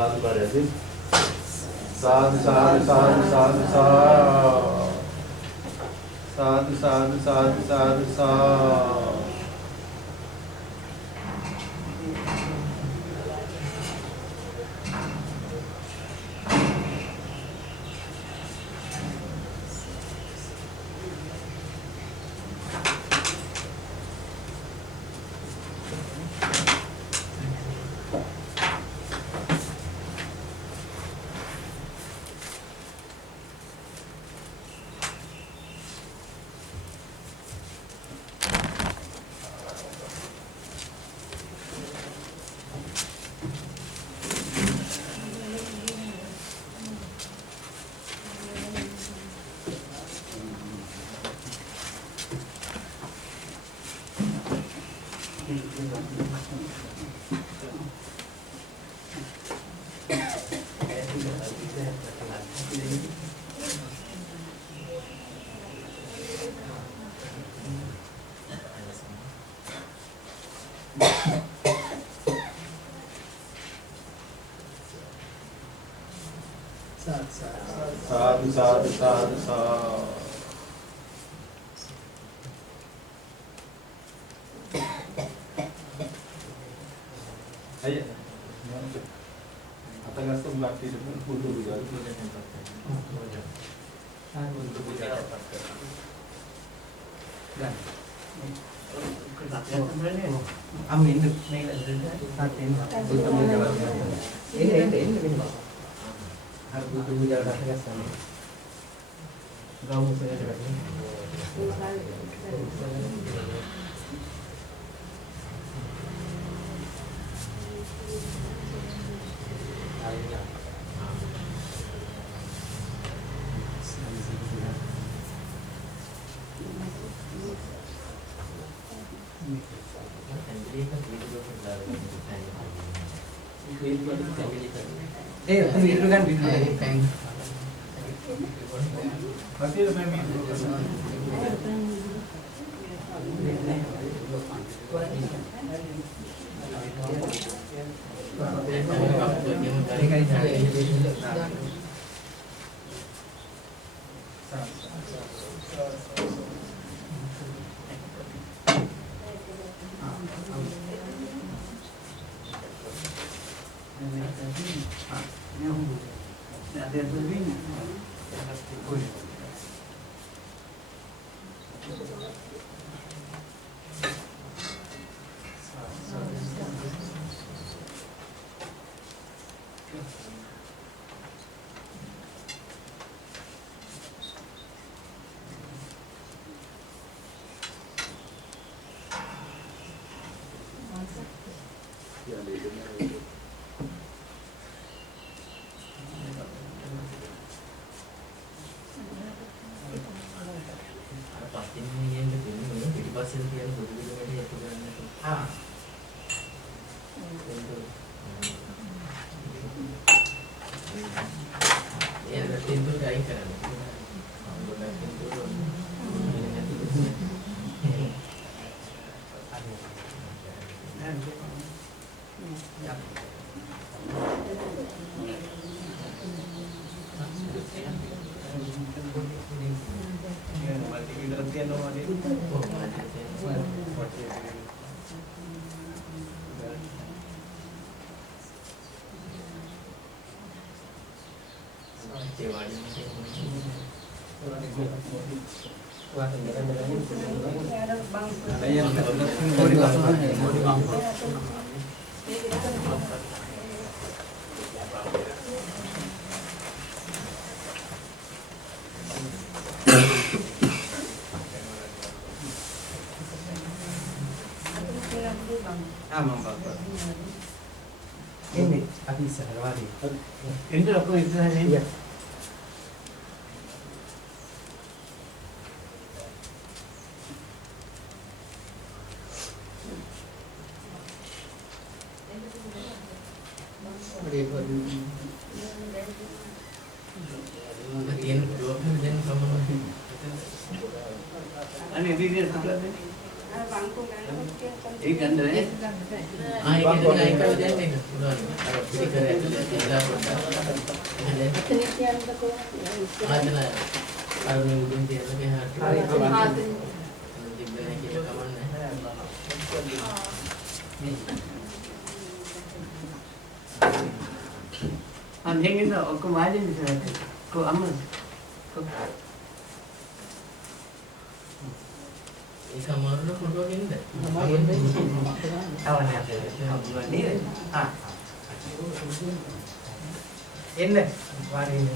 साधु साधु साधु साधु साधु साधु साधु साधु साधु साधु साधु साधु ayo atau nggak sebelah di depan untuk juga untuk bicara dan amin được nay là untuk menjawab ini harus untuk menjawab kesana kamu saya jawab itu kan pasti lebih ini habis hari ini aku itu hanya Ini dia Ini kan deh. Ini kita ikut dia ni. Ini kerja kita pun. Ada lah. Kalau mungkin dia lagi hari. Nanti kita kawan ni. Yang ini aku macam ni saya. Kau aman. Kau. Ikan malu foto ni dah. Kawan ni ada. Ni. Ah. Ini. Mari ni.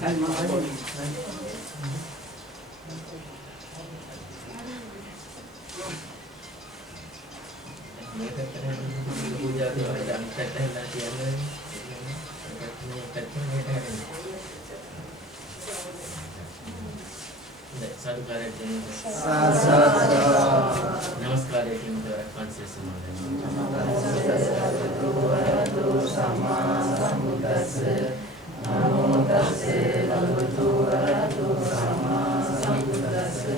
Kan mau Mereka kena puja tu ada kata nanti ada. Satu kali ini. Namaskar ini untuk konsep semua. Namo tassa bhagavato arahato sama sambuddhassa.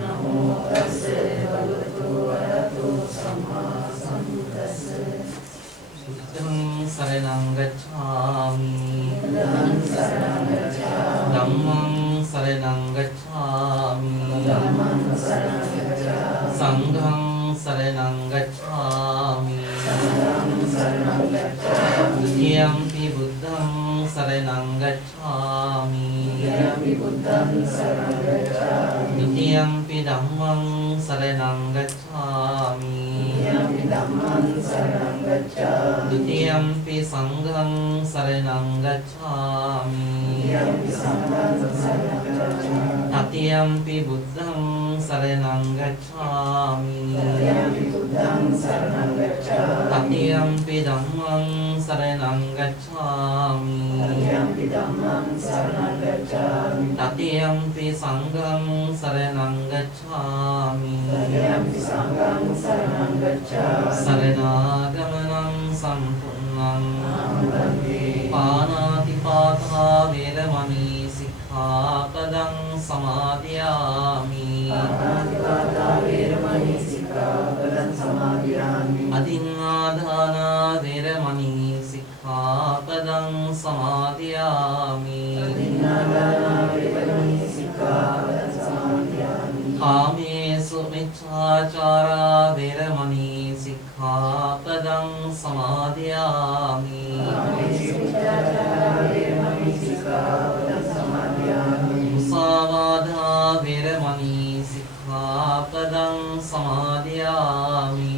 Namo tassa bhagavato arahato sama sambuddhassa. Buddhang saranang gacchami. Dhammang saranang gacchami. Sanghang saranang gacchami. Dutiyampi buddhang saranang gacchami. Dutiyampi dhammang saranang gacchami. Dutiyampi sanghang saranang gacchami. Tatiyampi buddhang saranang gacchami. Tatiyampi dhammang saranang gacchami. Tatiyampi sanghang saranang gacchami. Saranaagamanam sampunnam. Panatipata veramani sikkhapadang samadhiyami. Adinādhāna veramani sikkhapadang samadhiyami. Kāmesu micchācārā veramani sikkhapadang samadhiyami. Musāvādā veramani sikkhapadang samadhiyami.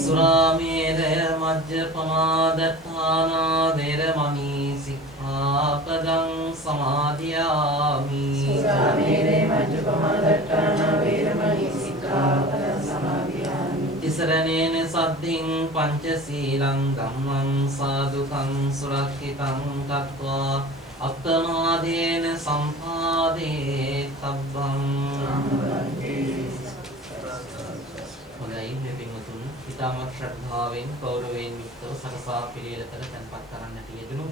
Surāmedaya majjapamādatthāna veramani sikkhapadang samadhiyami. Tisaranena saddhiṃ pañcasīlaṃ dhammam sādhukam surakkhitam katvā appanādena sampādētabbam. හොඳයි මේ පින්වතුන් ඉතාමත් ශ්‍රද්ධාවෙන් ගෞරවයෙන් යුක්තව සකසා පිළිවෙලකට තැන්පත් කරන්නට යෙදුණු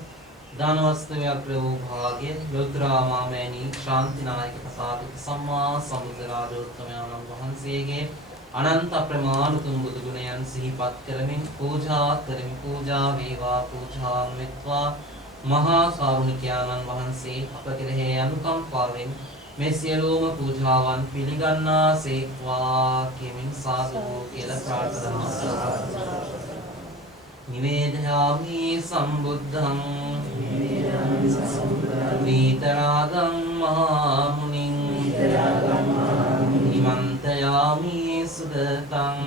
දානවස්තුවේ අග්‍ර වූ භාග්‍ය ලෝතර මාමෑණී ශාන්තිනායක ප්‍රසාදිත සම්මා සම්බුද්ධ රාජෝත්තමයන්න් වහන්සේගේ අනන්ත ප්‍රමාණ උතුම් බුදු ගුණයන් සිහිපත් කරමින් පූජා කරමින් පූජා වේවා පූජාන් වෙත්වා මහා කරුණිකයන්න් වහන්සේ අප කෙරෙහි අනුකම්පාවෙන් මේ සියලුම පූජාවන් පිළිගන්නා සේක්වා කියමින් සාදු කියලා ප්‍රාර්ථනා කරනවා. නිවේදයාමි සම්බුද්ධං විතරාගං මහා මුනිං නිමන්තයාමි සුදතං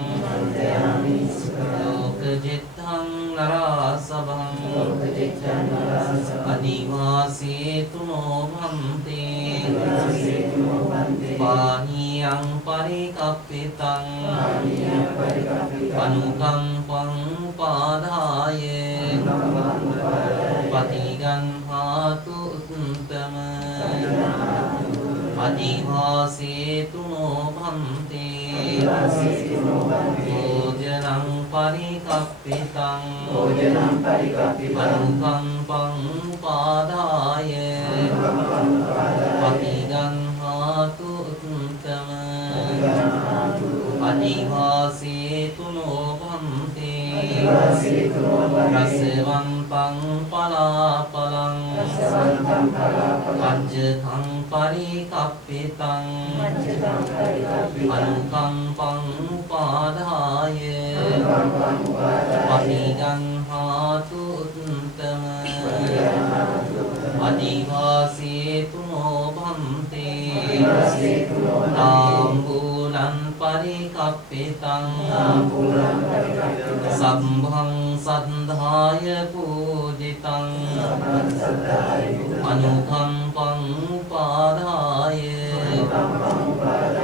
ලෝකජිත්තං නරාසභං අනිවාසීතුනෝ භන්තේ පානියං පරිකප්පිතං අනුකම්පං පාදාය පටිගන්හාතු උත්තම අනිවාසීතුනෝ භන්තේ භෝජනං පරිකප්පිතං භෝජනං පරිකප්පිතං අනුකම්පං පාදාය පටිගංහාතු උත්තම අනිවාසේතු නොබන්තේ රසවන්තං පලාපලං පංචකං පරිකප්පිතං අනුකම්පං උපාදාය පටිගංහාතු උත්තම අනිවාසේතු නොබන්තේ තාම්බූලං පරිකප්පිතං සම්භං සද්ධාය පූජිතං අනුකම්පං උපාදාය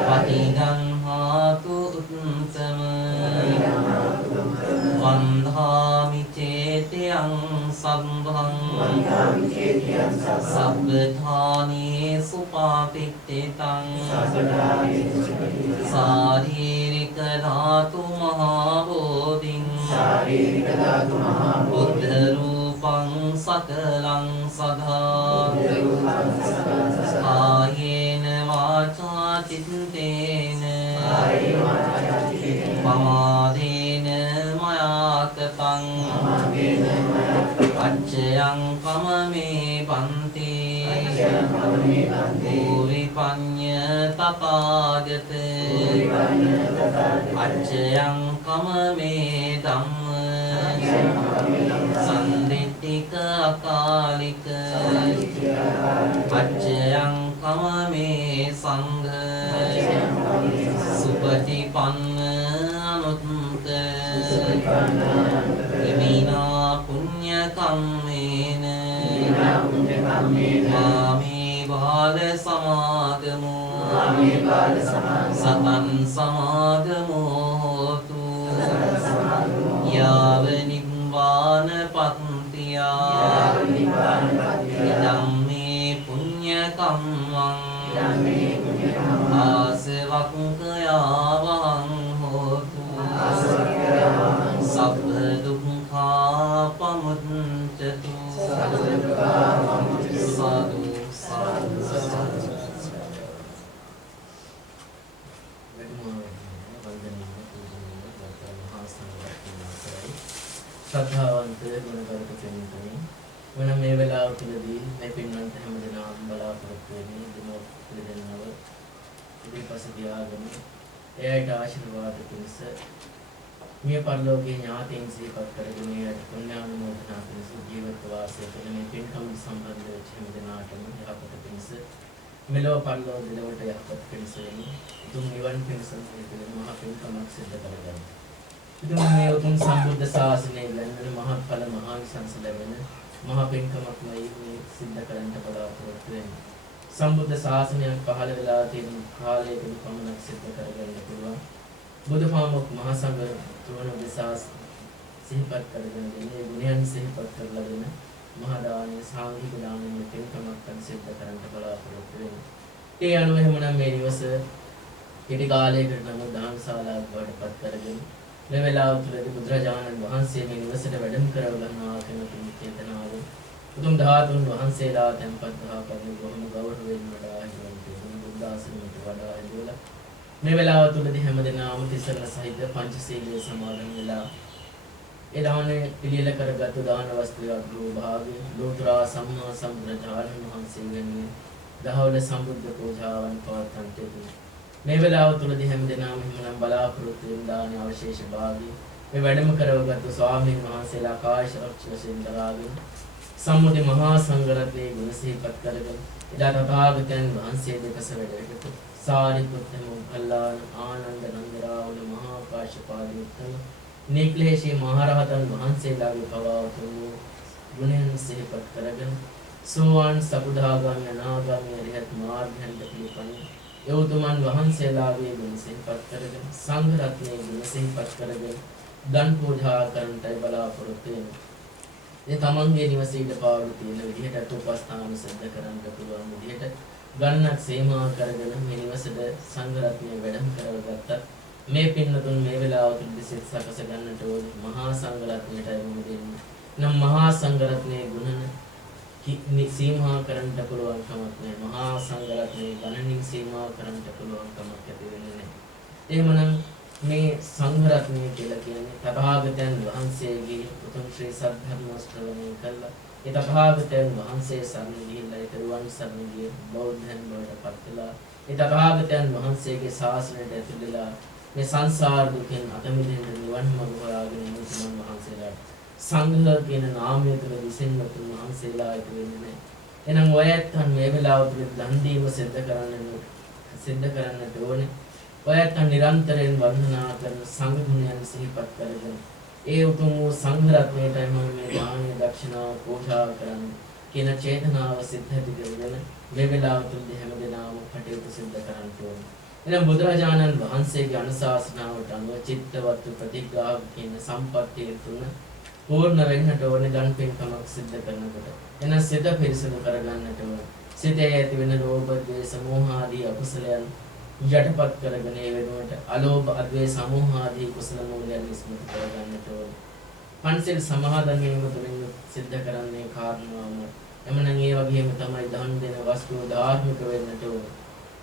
පටිගංහාතු උත්තම වන්ධාමි චේතයං සම්භං සබ්බධානේසු පාතිට්ඨිතං ශාරීරික ධාතු මහා බෝධින් බුද්ධ රූපං සකලං සදා කායේන වාචා චිත්තේන පමාදේන මයාකතං අච්චයං කමමේ පන්ති භූරිපඤ්ඤ තථාගත අච්චයං කමමේ ධම්ම සම්දිට්ඨික අකාලික අච්චයං කමමේ සංඝ සුපටිපන්න අනුත්තර විනා පුඤ්ඤ කම්මේන මාමේ බාල සමාගමෝ සතං සමාගමෝ හෝතු යාව නිබ්බාන පත්තියා ධම්මේ පුඤ්ඤ කම්මං ආසවක්ඛයාවං හෝතු සබ්බ දුක්ඛා පමුච්ඡතු සාදු සාදු සාදු ශ්‍රද්ධාවන්ත ගුණගරුක පින්තුනි මොන මේ වෙලාව තුළදී මේ පින්වන්ත හැමදෙනාම බලාපොරොත්තු වෙන්නේ දුනෝ පිළිදෙනව ඉදිරිපස තියාගෙන එයට ආශිර්වාද පිණිස මිය පරලෝකීය ඥාතීන් සිහිපත් කරගෙන එයට පුණ්‍යානුමෝදනා පිණිස ජීවිත වාසය කරන මේ පින්කම් සම්බන්ධ වෙච්ච හැමදෙනාටම යහපත පිණිස මෙලොව පරලෝක දෙලොවට යහපත් පිණිස වෙන්නේ උතුම් නිවන් පිණිස මේ මහා පින්කමක් සිද්ධ කරගන්න. ඉතින් මේ උතුම් සම්බුද්ධ ශාසනයේ ලැබෙන මහත්ඵල මහා විසංස ලැබෙන මහා පින්කමක්මයි මේ සිද්ධ කරන්න බලාපොරොත්තු වෙන්නේ. සම්බුද්ධ ශාසනයක් පහළ වෙලා තියෙන කාලයකදී පමණක් සිද්ධ කරගන්න පුළුවන්. බුදුපාමොක් මහා සංඝ තුන විසස් සිහිපත් කරගෙන මේ ගුණයන් සිහිපත් කරලාගෙන මහා දානීය සාංඝික දානීය පින්කමක් සිද්ධ කරන්න බලාපොරොත්තු වෙන්නේ. ඒ අනුව එහෙමනම් මේ නිවස ඉටි කාලයකට නම් දානශාලාවක් බවට පත් කරගෙන මේ වෙලාව තුළදී බුදුරජාණන් වහන්සේ මේ නිවසට වැඩම කරව ගන්නවා කියන චේතනාව උතුම් ධාතුන් වහන්සේලා tempත් දහපදින් බොහොම ගෞරවයෙන් වඩා හිමිවන්තයන් බුද්ධ ආසනෙට වඩා ඉඳලා මේ වෙලාව තුළදී හැමදෙනාම තිසරණ සහිත පංචශීලයේ සමාදන් වෙලා ඒ දානේ පිළියෙල කරගත් දාන වස්තුවේ අග්‍රෝ භාගය ලෝතර සම්මා සම්බුදුරජාණන් වහන්සේ වෙනුවෙන් දහවල සම්බුද්ධ පූජාවන් පවත්වන්නට යෙදුණා. මේ වෙලාව තුළදී හැමදෙනාම හිමනම් බලාපොරොත්තු වෙන දානේ අවශේෂ භාගය මේ වැඩම කරවගත් ස්වාමීන් වහන්සේලා කාය ශක්තිය වශයෙන් දරාගෙන සම්මුති මහා සංඝරත්නයේ ගුණ සිහිපත් කරගෙන එදා තථාගතයන් වහන්සේ දෙපස වැඩ සාරිපුත්ත මොග්ගල්ලාන ආනන්ද නන්දරාවන මහා කාශ්‍යපාදී උත්තම නික්ලේශී මහරහතන් වහන්සේලාගේ පවාතුන් ගුණයන් සිහිපත් කරගෙන සෝවාන් සකුදාගාමී අනාගාමී අරිහත් මාර්ගයන්ට පිළිපන් යෝතුමන් වහන්සේලාගේ ගුණ සිහිපත් කරගෙන සංඝ රත්නයේ ගුණ සිහිපත් කරගෙන දන් පූජා කරන්නටයි බලාපොරොත්තු වෙන්නේ. ඒ තමන්ගේ නිවසේ ඉඳ පාවල තියෙන විදිහට උපස්ථාන සිද්ධ කරන්න පුළුවන් විදිහට ගන්නක් සීමා කරගෙන මේ නිවසේද සංඝ රත්නය වැඩම කරවගත්ත මේ පින්නතුන් මේ වෙලාවට සිත සකස ගන්නට ඕනේ මහා සංඝරත්නයටයි මුණ දෙන්නේ. නම් මහා සංඝරත්නයේ ගුණ සීමා කරන්නට පුළුවන් කමක් නැහැ. මහා සංඝරත්නයේ ගණනින් සීමා කරන්නට පුළුවන් කමක් ඇති වෙන්නේ නැහැ. එහෙමනම් මේ සංඝරත්නය කියලා කියන්නේ තථාගතයන් වහන්සේගේ උතුම් ශ්‍රී සද්ධර්ම ශ්‍රවණය කළා. ඒ තථාගතයන් වහන්සේ සරණ ගිහිල්ලා ඒ දරුවන් සරණ ගිය බෞද්ධයන් බවට පත් වෙලා ඒ තථාගතයන් වහන්සේගේ ශාසනයට ඇතුල් වෙලා මේ සංසාර දුකෙන් අත මිදෙන්න නිවන් මඟ හොයාගෙන ඉන්න තුමන් වහන්සේලාට සංඝ කියන නාමය තුළ විසින්න තුන් වහන්සේලා ඇති වෙන්නේ නැහැ. එහෙනම් ඔය ඇත්තන් මේ වෙලාවට දන් දීම සිද්ධ කරන්නට ඕනේ. ඔය ඇත්තන් නිරන්තරයෙන් වන්දනා කරන සංඝ ගුණයන් සිහිපත් කරගෙන ඒ උතුම් වූ සංඝ රත්නයටයි මම මේ දානීය දක්ෂිනාව පූජා කරන්නේ කියන චේතනාව සිද්ධ කරගෙන මේ වෙලාවට හැමදෙනාම කටයුතු සිද්ධ කරන්න ඕනේ. එහෙනම් බුදුරජාණන් වහන්සේගේ අනුශාසනාවට අනුව චිත්තවත් ප්‍රතිග්‍රාහක කියන සම්පත්තිය තුන පූර්ණ වෙන්නට ඕනේ දන් පින්කමක් සිද්ධ කරනකොට. එහෙනම් සිත පිරිසිදු කරගන්නට ඕනේ. සිතේ ඇති වෙන ලෝභ, ද්වේෂ, මෝහ ආදී අකුසලයන් යටපත් කරගෙන ඒ වෙනුවට අලෝභ, අද්වේෂ, සමෝහ ආදී කුසල මූලයන් ඉස්මතු කරගන්නට ඕනේ. පංචශීල සමාදන් වීම තුළින් සිද්ධ කරන්නේ කාරණාවම. එමනම් ඒ වගේම තමයි දන් දෙන වස්තුව ධාර්මික වෙන්නට ඕනේ.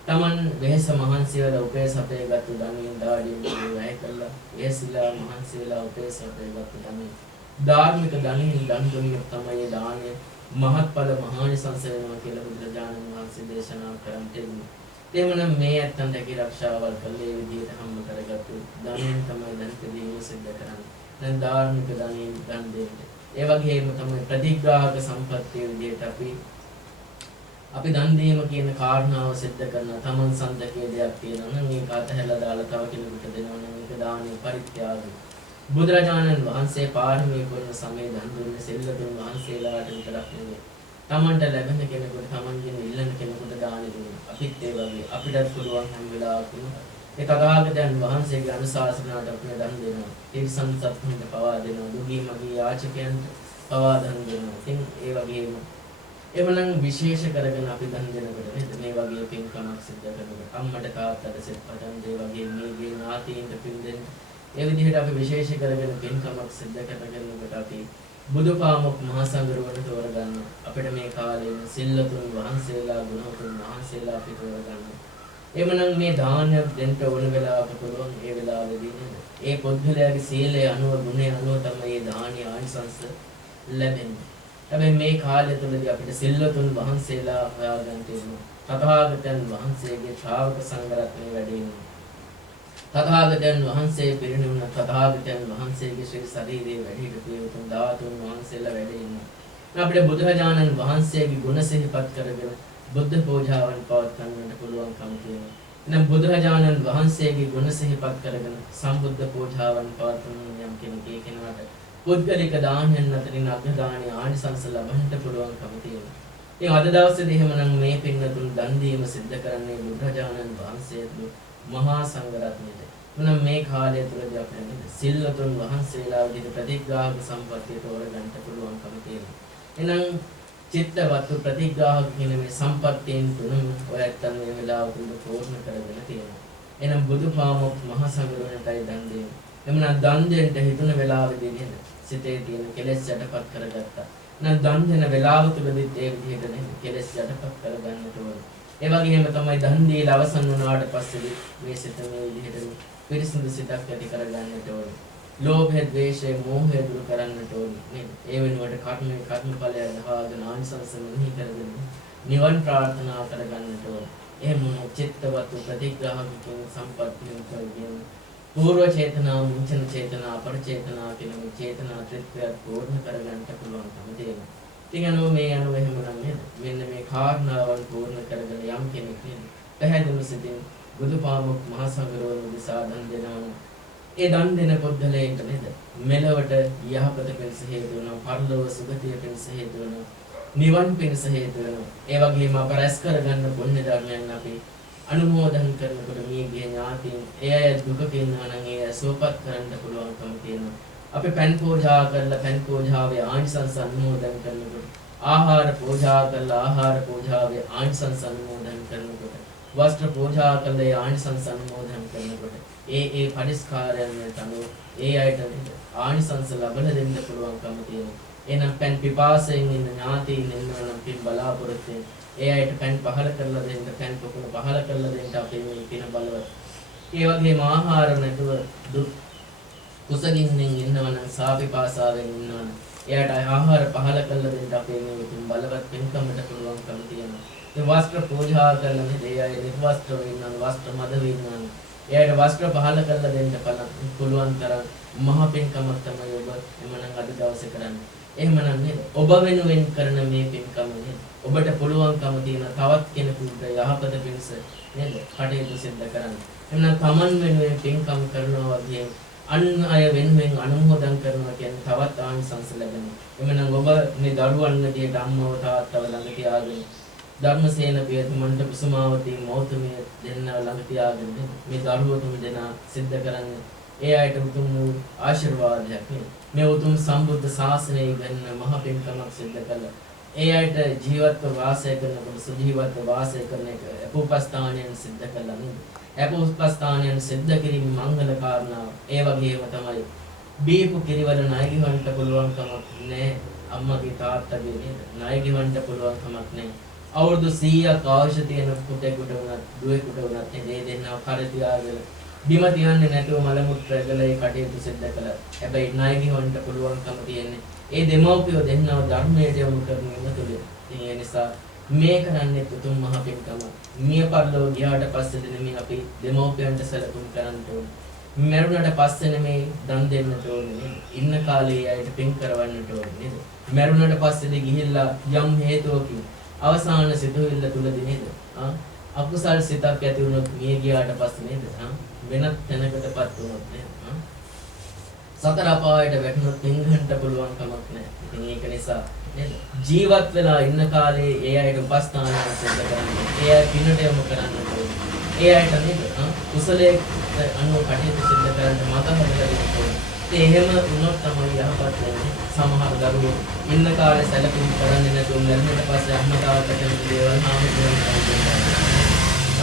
තමන් වෙහස මහන්සි වෙලා උපේස අපේ ගත්ත ධනියෙන් දාඩියෙන් වැය කළා. වෙහසිලා මහන්සි වෙලා උපේස අපේ ගත්ත ධනිය ධාර්මික ධනියෙන් දන් දුන්නොත් තමයි ඒ දානය මහත්ඵල මහානිසංස වෙනවා කියලා බුදුරජාණන් වහන්සේ දේශනා කරන්නේ. එහෙමනම් මේ ඇත්තන් දැකී ආරක්ෂාවල් කළේ ඒ විදිහට හම්බ කරගත්තු ධනියෙන් තමයි දන් දෙවීම සිද්ධ කරන්නේ. දැන් ධාර්මික ධනියෙන් දන් දෙන්නේ. ඒ වගේම තමයි ප්‍රතිග්‍රාහක සම්පත්තිය විදිහට අපි දන් දීම කියන කාරණාව සිද්ධ කරන තමන් සන්දකයේ දෙයක් තියෙනවා නම් මේක අතහැරලා දාලා තව කෙනෙකුට දෙනවා නම් මේක දානේ පරිත්‍යාගය. බුදුරජාණන් වහන්සේ පාරමී පුරන සමේ දන් දුන්නේ සෙල්ලතුන් වහන්සේලාට විතරක් නෙවෙයි. තමන්ට ලැබෙන කෙනෙකුට තමන්ගෙන් ඉල්ලන කෙනෙකුට දාන දුන්නා. අපිත් ඒ වගේ අපිටත් පුළුවන් හැම වෙලාවකම ඒ තථාගතයන් වහන්සේගේ අනුශාසනාවට අපි දන් දෙනවා. තිරිසන් සත්තුන්ට පවා දෙනවා. දුගී මගී යාචකයන්ට පවා දන් දෙනවා. ඉතින් ඒ වගේම එමනම් විශේෂ කරගෙන අපි දන් දෙනකොට නේද මේ වගේ පින්කමක් සිද්ධ කරනකොට අම්මට තාත්තට සෙත් පටන් දේ වගේ මේගේ නාතීන්ට පින් දෙන්න ඒ විදිහට අපි විශේෂ කරගෙන පින්කමක් සිද්ධ කරනකොට අපි බුදුපාමොක් මහා සංඝරුවන තෝරගන්න අපිට මේ කාලේ සිල්ලතුන් වහන්සේලා ගුණවතුන් වහන්සේලා අපි තෝරගන්න. එමනම් මේ දානයක් දෙන්න ඕන වෙලාවක පුළුවන් ඒ වෙලාවෙදී නේද ඒ පොත්වලගේ සීලය අනුව ගුණය අනුව තමයි මේ දානීය ආනිසංස ලැබෙන්නේ. හැබැයි මේ කාලය තුලදී අපිට සිල්වතුන් වහන්සේලා හොයාගන්න තියෙනවා. තථාගතයන් වහන්සේගේ ශ්‍රාවක සංඝරත්නය වැඩි වෙනවා. තථාගතයන් වහන්සේ පිරිනුවන තථාගතයන් වහන්සේගේ ශ්‍රී ශරීරයේ වැඩි හිටපු ධාතුන් වහන්සේලා වැඩි ඉන්නවා. අපිට බුදුරජාණන් වහන්සේගේ ගුණ සිහිපත් කරගෙන බුද්ධ පූජාවන් පවත්වන්නට පුළුවන්කම තියෙනවා. එනම් බුදුරජාණන් වහන්සේගේ ගුණ සිහිපත් කරගෙන සම්බුද්ධ පූජාවන් පවත්වන යම් කෙනෙක් කෙනාට පුද්ගලික දානයන් අතරින් අග්‍රදානීය ආනිසංස ලබන්නට පුළුවන්කම තියෙනවා. ඉතින් අද දවසේදී එහෙමනම් මේ පින්නතුන් දන් දීම සිද්ධ කරන්නේ බුදුරජාණන් වහන්සේගේ මහා සංඝරත්නයට. මොනම් මේ කාලය තුලදී අපිට සිල්වතුන් වහන්සේලා විදිහට ප්‍රතිග්‍රාහක සම්පත්තිය තෝරගන්න පුළුවන්කම තියෙනවා. එහෙනම් චිත්තවත් ප්‍රතිග්‍රාහක කියන මේ සම්පත්තියෙන් තුනම ඔයත්තන් මේ වෙලාවට පූර්ණ කරගෙන තියෙනවා. එහෙනම් බුදුපාමොක් මහා සංඝරත්නයටයි දන් දෙන්නේ. එමුනම් දන් දෙන්න හිතුන වෙලාවෙදී නේද සිතේ තියෙන කෙලෙස් යටපත් කරගත්තා. එහෙනම් දන් දෙන වෙලාව තුලදී ඒ විදිහට නේද කෙලෙස් යටපත් කරගන්නට ඕනේ. ඒ වගේම තමයි දන් දීලා අවසන් වුණාට පස්සේ මේ සිත මේ විදිහට පිරිසිදු සිතක් ඇති කරගන්නට ඕනේ. ලෝභය, ද්වේෂය, මෝහය දුරු කරන්නට ඕනේ නේද? ඒ වෙනුවට කර්මඵලය දහාගෙන ආනිසංස මෙහි කරගෙන නිවන් ප්‍රාර්ථනා කරගන්නට ඕනේ. එහෙම චිත්තවත් ප්‍රතිග්‍රාහක කියන සම්පත්තියෙන් කියන పూర్ව චේතනා, මුංචන චේතනා, අපර චේතනා කියන මේ චේතනා ත්‍රිත්වය පූර්ණ කරගන්නට පුළුවන්කම තියෙනවා. ඉතින් මේ අනුව එහෙමනම් නේද? මෙන්න මේ කාරණාවන් පූර්ණ කරගෙන යම් කෙනෙක් නේද? පැහැදිලිව සිටින් බුදුපාමොක් මහා සංඝරත්නය දිසා දන් දෙනවා. ඒ දන් දෙන පොත්වලට නේද? මෙලවට යහපත පිණිස හේතු වෙනවා, පරලොව සුගතිය පිණිස හේතු වෙනවා, නිවන් පිණිස හේතු වෙනවා. ඒ වගේම අප රැස් කරගන්න පුණ්‍ය ධර්මයන් අපි අනුමෝදන් කරනකොට මේ ගිය ඥාතීන් එය දුක කියනවා නම් ඒ සුවපත් කරන්න පුළුවන්කම තියෙනවා. අපි පෙන් පූජා කරලා පෙන් පූජාවේ ආනිසංස අනුමෝදන් කරනකොට ආහාර පූජා කරලා ආහාර පූජාවේ ආනිසංස අනුමෝදන් කරනකොට වස්ත්‍ර පූජා කරලා ආනිසංස අනුමෝදන් කරනකොට ඒ පරිස්කාරයන් වලට අනුව ඒ අයට ආනිසංස ලබන දෙන්න පුළුවන්කම තියෙනවා. එහෙනම් පෙන් පිපාසයෙන් ඉන්න ඥාතීන් ඉන්නවා නම් පින් බලාපොරොත්තු වෙන ඒ අයට පෙන් පහල කරලා දෙන්න, පෙන් පොකුණ පහල කරලා දෙන්න අපේ මේ පින බලවත්. ඒ වගේම ආහාර නැතුව කුසගින්නෙන් ඉන්නවනම් සාපිපාසාවෙන් ඉන්නවනම් එයාට ආහාර පහල කරලා දෙන්න අපේ මේ පින් බලවත් පින්කමට පුළුවන්කම තියෙනවා. ඒ වස්ත්‍ර පූජා කරන දේ අය නිර්වස්ත්‍ර වෙනනම් වස්ත්‍ර මද වෙනනම් එයාට වස්ත්‍ර පහල කරලා දෙන්න පුළුවන් තරම් මහ පින්කමක් තමයි ඔබ එමනම් අද දවසේ කරන්නේ. එහෙමනම් නේද? ඔබ වෙනුවෙන් කරන මේ පින්කම නේද? ඔබට පුළුවන්කම තියෙන තවත් කෙනෙකුට යහපත පිණිස නේද? කටයුතු සිද්ධ කරන්න. එහෙනම් Taman වෙනුවෙන් පින්කම් කරනවා වගේ අන් අය වෙනුවෙන් අනුමෝදන් කරනවා කියන්නේ තවත් ආනිසංස ලැබෙනවා. එමනම් ඔබ මේ දරුවන් විදියට අම්මව තාත්තව ළඟ තියාගෙන ධර්මසේන පියතුමන්ට කුසුමාවතී මෞතුමිය දෙන්න ළඟ තියාගෙන මේ දරුවෝ තුන් දෙනා සිද්ධ කරන්නේ ඒ අයට උතුම් වූ ආශිර්වාදයක් නේ. මේ උතුම් සම්බුද්ධ ශාසනය ඉගෙන මහ පින්කමක් සිද්ධ කළා. ඒ අයට ජීවත්ව වාසය කරනකොට සුජීවත්ව වාසය කරන එක අපෝපස්ථානයන් සිද්ධ කළා නේද? අපෝපස්ථානයන් සිද්ධ කිරීම මංගල කාරණාව. ඒ වගේම තමයි බීපු කිරිවල ණය ගෙවන්න පුළුවන් කමක් නැහැ. අම්මගේ තාත්තගේ නේද? ණය ගෙවන්න පුළුවන් කමක් නැහැ. අවුරුදු 100ක් අවශ්‍ය තියෙන පුතේකට උනත් දුවේකට උනත් මේ දෙන්නව කර තියාගෙන බිම තියන්නේ නැතුව මල මුත්‍රා ගලේ කටයුතු සිද්ධ කළා. හැබැයි ණය ගෙවන්න පුළුවන්කම තියෙන්නේ ඒ දෙමව්පියෝ දෙන්නව ධර්මයට යොමු කරන තුල. ඉතින් ඒ නිසා මේ කරන්නේ උතුම් මහ පින්කම. මිය පරලෝ ගියාට පස්සේ දෙන්නේ අපි දෙමව්පියන්ට සැලකුම් කරන්න ඕනේ. මරුණට පස්සේ නෙමේ දන් දෙන්නට ඕනේ නේද? ඉන්න කාලේ අයට පින් කරවන්නට ඕනේ නේද? මරුණට පස්සේ ගිහිල්ලා යම් හේතුවකින් අවසාන සිතුවිල්ල තුලදී නේද? අකුසල් සිතක් ඇති වුණොත් මිය ගියාට පස්සේ නේද? වෙනත් තැනකටපත් වුණොත් නේද? සතර අපායට වැටුණොත් පින්ගන්න පුළුවන් කමක් නැහැ. ඉතින් ඒක නිසා නේද? ජීවත් වෙලා ඉන්න කාලේ ඒ අයට උපස්ථානයක් සිද්ධ කරන්න. ඒ අය පිනට යොමු කරන්න ඕනේ. ඒ අයට නේද? කුසලයේ අනුව කටයුතු සිද්ධ කරන්න මත හදලා දෙන්න ඕනේ. එහෙම වුණොත් තමයි යහපත් වෙන්නේ. සමහර දරුවෝ ඉන්න කාලේ සැලකුම් කරන්නේ නැතුව මරුණට පස්සේ අම්මා තාත්තා කෙනෙක් දේවල් හාමුදුරුවෝ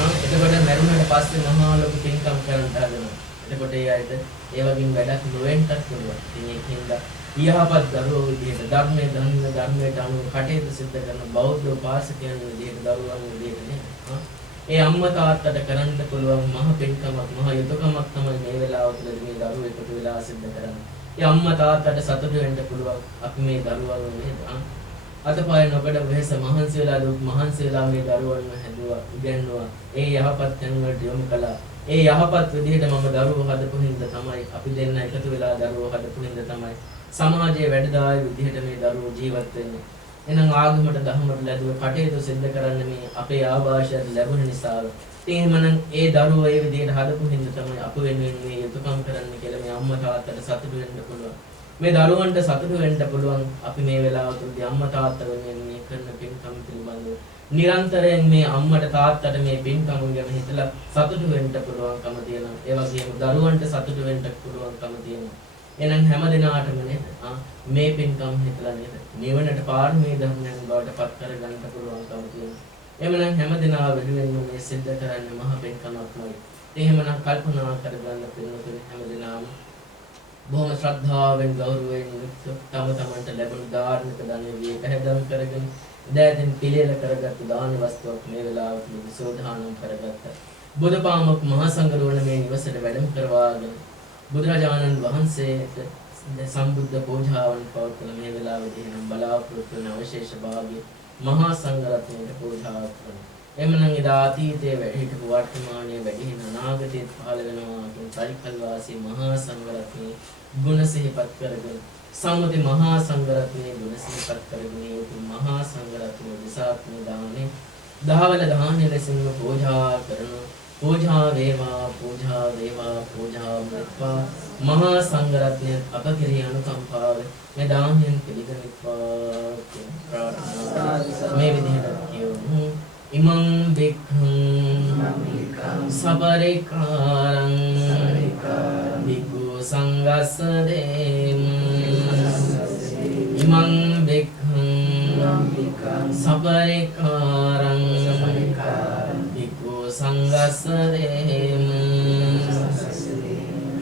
එතකොට මරුණට පස්සේ මහා ලොකු පින්කම් කරන්න හදනවා. එතකොට ඒ අයට ඒ වගේ වැඩක් නොවෙන්නත් පුළුවන්. ඉතින් ඒකින්ද යහපත් දරුවෝ විදිහට ධර්මයට අනුව කටයුතු සිද්ධ කරන බෞද්ධ උපාසකයන් විදිහට දරුවන් විදිහට නේද? ඒ අම්මා තාත්තට කරන්න පුළුවන් මහ පින්කමක් මහ යුතුයකමක් තමයි මේ වෙලාව තුළදී මේ දරුවෝ එකතු වෙලා සිද්ධ කරන්නේ. ඒ අම්මා තාත්තට සතුටු වෙන්න පුළුවන් අපි මේ දරුවන් නේද? අතපය නොකඩ වෙහස මහන්සි වෙලා දුක් මහන්සි වෙලා මේ දරුවන්ව හැදුවා ඉගෙනුවා. ඒ යහපත් තැන් වලට යොමු කළා. ඒ යහපත් විදිහට මම දරුවෝ හදපු හින්දා තමයි අපි දෙන්න එකතු වෙලා දරුවෝ හදපු හින්දා තමයි සමාජයේ වැඩදායි විදිහට මේ දරුවෝ ජීවත් වෙන්නේ. එහෙනම් ආගමට දහමට ලැබුව කටයුතු සිද්ධ කරන්න මේ අපේ ආభాෂයට ලැබුණ නිසා ඉතින් එහෙමනම් ඒ දරුවෝ ඒ විදිහට හදපු හින්දා තමයි අප වෙනුවෙන් මේ යුතුයකම් කරන්න කියලා මේ අම්මා තාත්තට සතුටු වෙන්න පුළුවන්. මේ දරුවන්ට සතුටු වෙන්න පුළුවන් අපි මේ වෙලාව තුලදී අම්මා තාත්තා වෙනුවෙන් මේ කරන පින්කම් පිළිබඳව නිරන්තරයෙන් මේ අම්මට තාත්තට මේ පින්කම් ගැන හිතලා සතුටු වෙන්න පුළුවන්කම තියෙනවා. ඒ වගේම දරුවන්ට සතුටු වෙන්න පුළුවන්කම තියෙනවා. එහෙනම් හැම දිනාටම නේද? මේ පින්කම් හිතලා නේද? නිවනට පාරමී ධර්මයන් බවට පත් කර ගන්න පුළුවන්කම තියෙනවා. එහෙමනම් හැම දිනා වෙනුවෙන් මේ සිද්ධ කරන්නේ මහ පින්කමක්මයි. එහෙමනම් කල්පනා කරගන්න පිළිතුරු හැම දිනාම බොහොම ශ්‍රද්ධාවෙන් ගෞරවයෙන් තම තමන්ට ලැබුණු ධාර්මික ධනෙ විපහදම් කරගෙන දෑතින් පිළියෙල කරගත්තු දාන වස්තුවක් මේ වෙලාවට සෝදානම් කරගත්තා. බුදුපාමොක් මහා සංඝරෝණ මේ නිවසට වැඩම කරවාගෙන බුදුරජාණන් වහන්සේට සම්බුද්ධ පූජාවන් පවත්වන මේ වෙලාවේදී නම් බලාපොරොත්තු වන අවශේෂ භාග්‍ය මහා සංඝරත්නයට පූජා කරනවා. එමනම් ඉදා අතීතයේ වැඩ හිටපු වර්තමානයේ වැඩි වෙන අනාගතයේ පහළ වෙනවා කියන පරිකල් වාසී මහා සංඝරත්නයේ ගුණ සිහිපත් කරගෙන සම්මුති මහා සංඝරත්නයේ ගුණ සිහිපත් කරගෙන උතුම් මහා සංඝරත්නයේ විසාත්ම දානේ දහවල දානේ ලෙසින්ම පූජා කරනවා. පූජා වේවා පූජා වේවා පූජා වේවා මහා සංඝරත්නය අප කෙරෙහි අනුකම්පාව මේ දානයෙන් පිළිගනිත්වා කියන ප්‍රාර්ථනාව මේ විදිහට කියමු. ඉමං බික්ඛං සබරිකාරං බික්ඛු සංඝස්ස දේම ඉමං බික්ඛං සබරිකාරං බික්ඛු සංඝස්ස දේම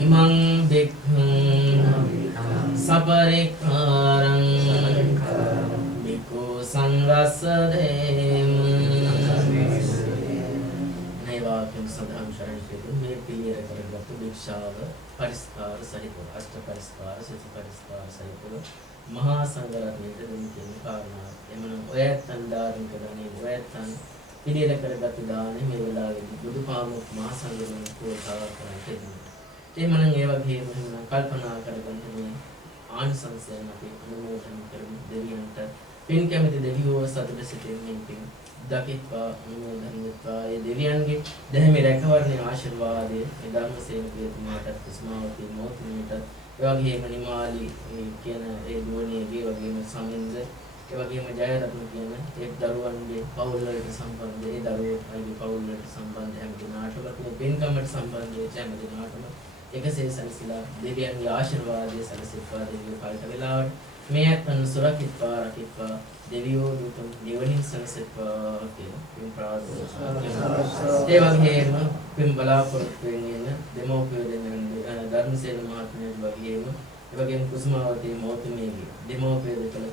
ඉමං බික්ඛුං සපරික්ඛාරං බික්ඛු සංඝස්ස දේම නේවාක්‍යං සදාම් ශරණ පිටු මේ පිළියෙල කරගත්තු භික්ෂාව පරිස්කාර සහිතව අෂ්ට පරිස්කාර සිත පරිස්කාර සහිතව මහා සංඝරත්නයට දෙන්න කියන කාරණා. එමනම් ඔය ඇත්තන් දාන කරන්නේ ඔය ඇත්තන් පිළියෙල කරගත්තු දානේ මේ වෙලාවේදී බුදුපාමුක් මහා සංඝරත්නය කෝතාව කරන්නේ. එමනම් ඒ වගේම කල්පනා කරගන්න මේ ආනිසංසයන් අපි අනුමෝදන් කරමු දෙවියන්ට. පින් කැමති දෙවියෝ සතුට සිටින් පින් දකිත්වා අනුමෝදන් වෙත්වා. ඒ දෙවියන්ගේ දැහැමි රැකවරණයේ ආශිර්වාදයේ ඒ ධර්මසේන පියතුමාටත් කුස්මාවතී මෝතුමියට ඒ වගේම නිමාලි කියන ඒ දුවණියගේ වගේම සමින්ද ඒ වගේම ජයරත්න කියන ඒ දරුවන්ගේ පවුල් වලට සම්බන්ධ ඒ දරුවෝගේ පවුල් වලට සම්බන්ධ හැම දිනාටම මේ පින්කමට සම්බන්ධ වෙච්ච හැම දිනාටම එකසේ සැලසීලා දෙවියන්ගේ ආශිර්වාදයේ සැලසෙත්වා දෙවියෝ කල්ට වෙලාවට මේ අත්න සුරකිත්වා රකිත්වා දෙවියෝ දුතුම් නිවනින් සැලසෙත්වා කියලා පින් ප්‍රාර්ථනා කරනවා. ඒ වගේම පින් බලාපොරොත්තු වෙන්නේ දෙමෝපිය දෙන්නේ ධර්මසේන මහත්මයා වගේම ඒ වගේම කුසුමාවතී මෞතුමියගේ දෙමෝපිය දෙකල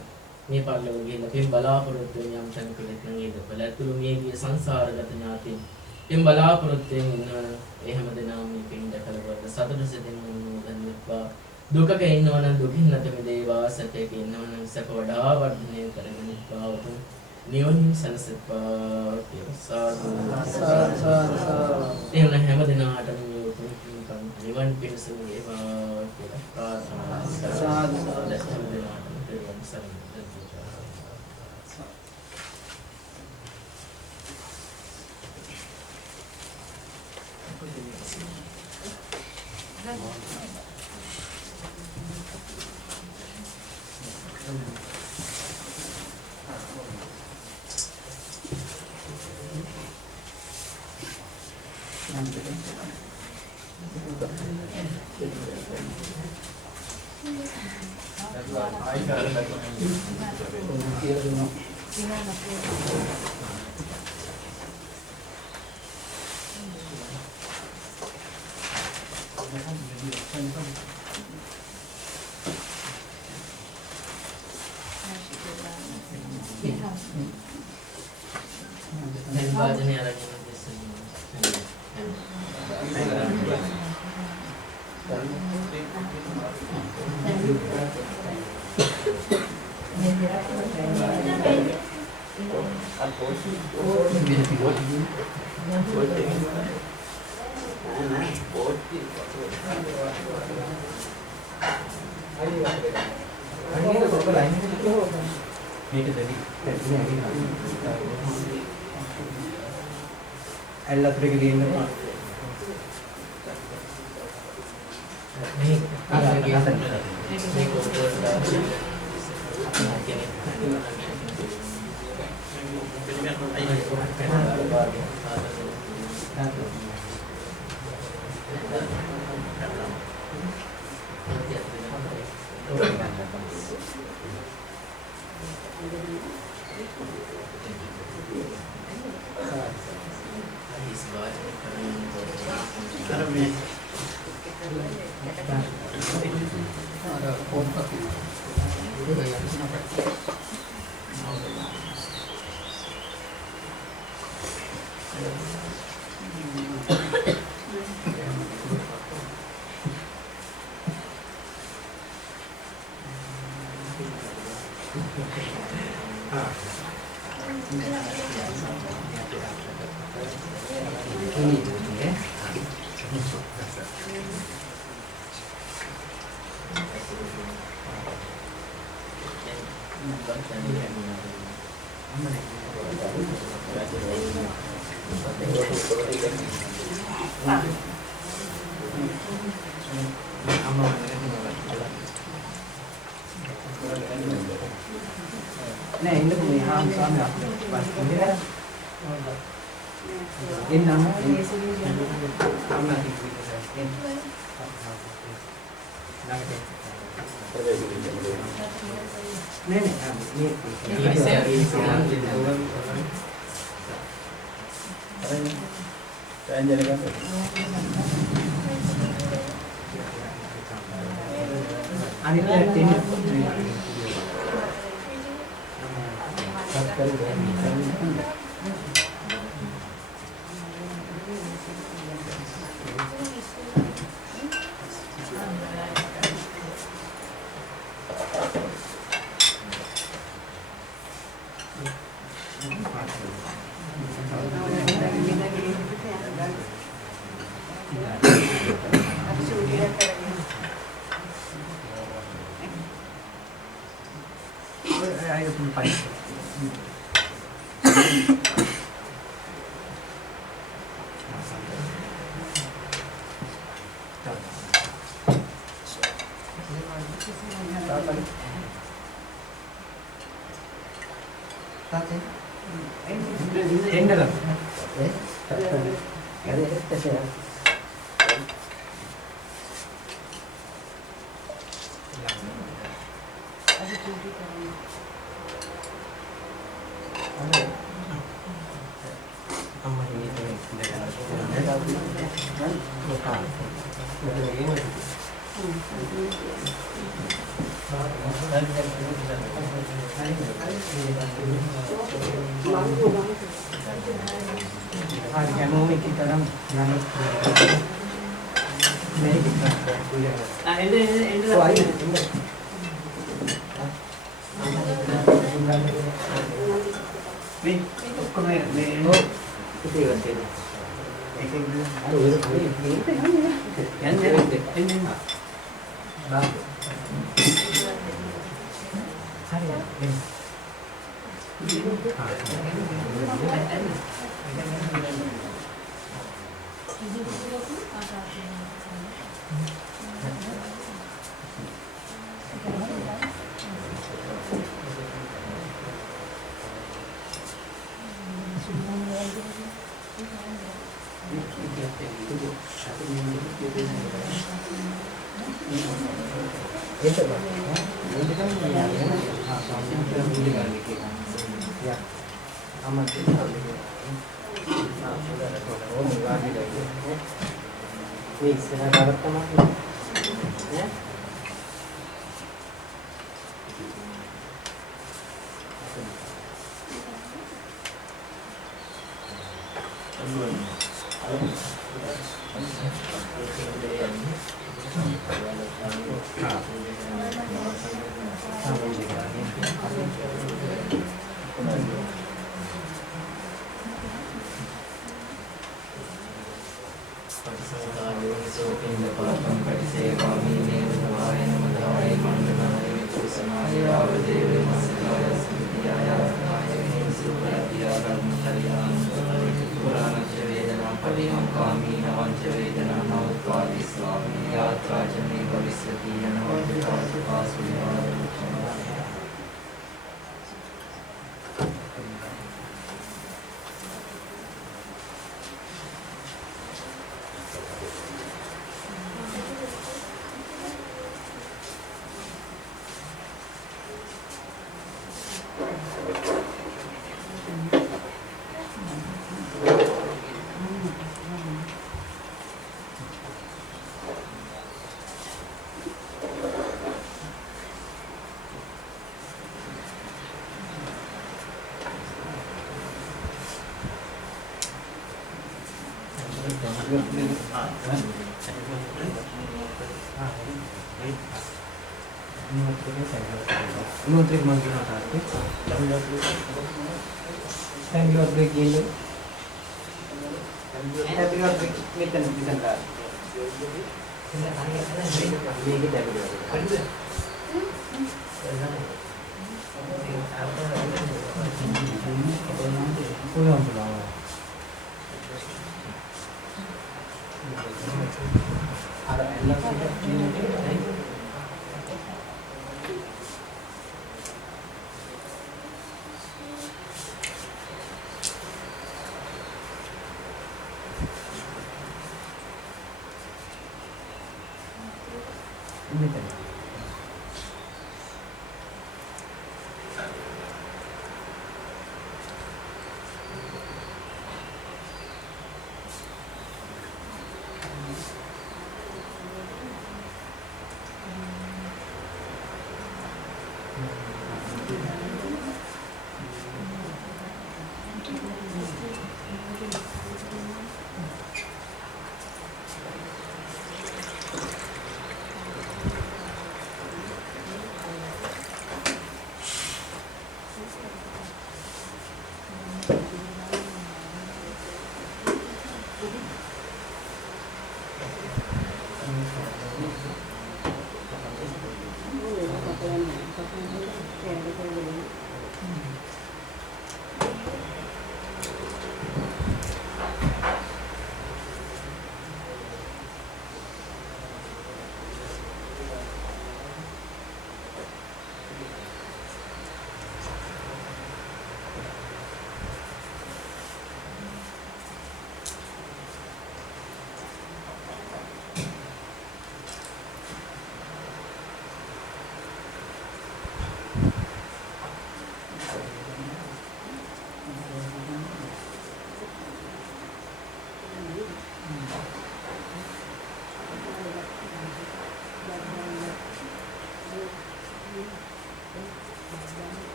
මේ පරිලෝක ගිහිල්ලා පින් බලාපොරොත්තු වෙන යම් තැනකදී නම් ඒක බලතුළු මේගේ සංසාරගත ඥාතීන් පින් බලාපොරොත්තු වෙන එහෙම දෙනා මේ පින් දැකලා සතුට සිතින් මොනවද වෙත්වා. දුකක ඉන්නවනම් දුකින් නැත මිදේවා. සැපයක ඉන්නවනම් සැප වඩා වර්ධනය කරගෙන ඉත්වා. උතුම් නිවනින් සැනසෙත්වා කියලා සාදු සාදු. එහෙම හැම දිනාටම මේ උතුම් නිවන් පිණිස වේවා කියලා ප්‍රාර්ථනා සාදු සාදු. හැම දිනාටම දෙවියන් සරණ Nah, ini punya ham sama pas ini kan. Ini nama ini sama di sini saya. Ini ini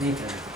नहीं करना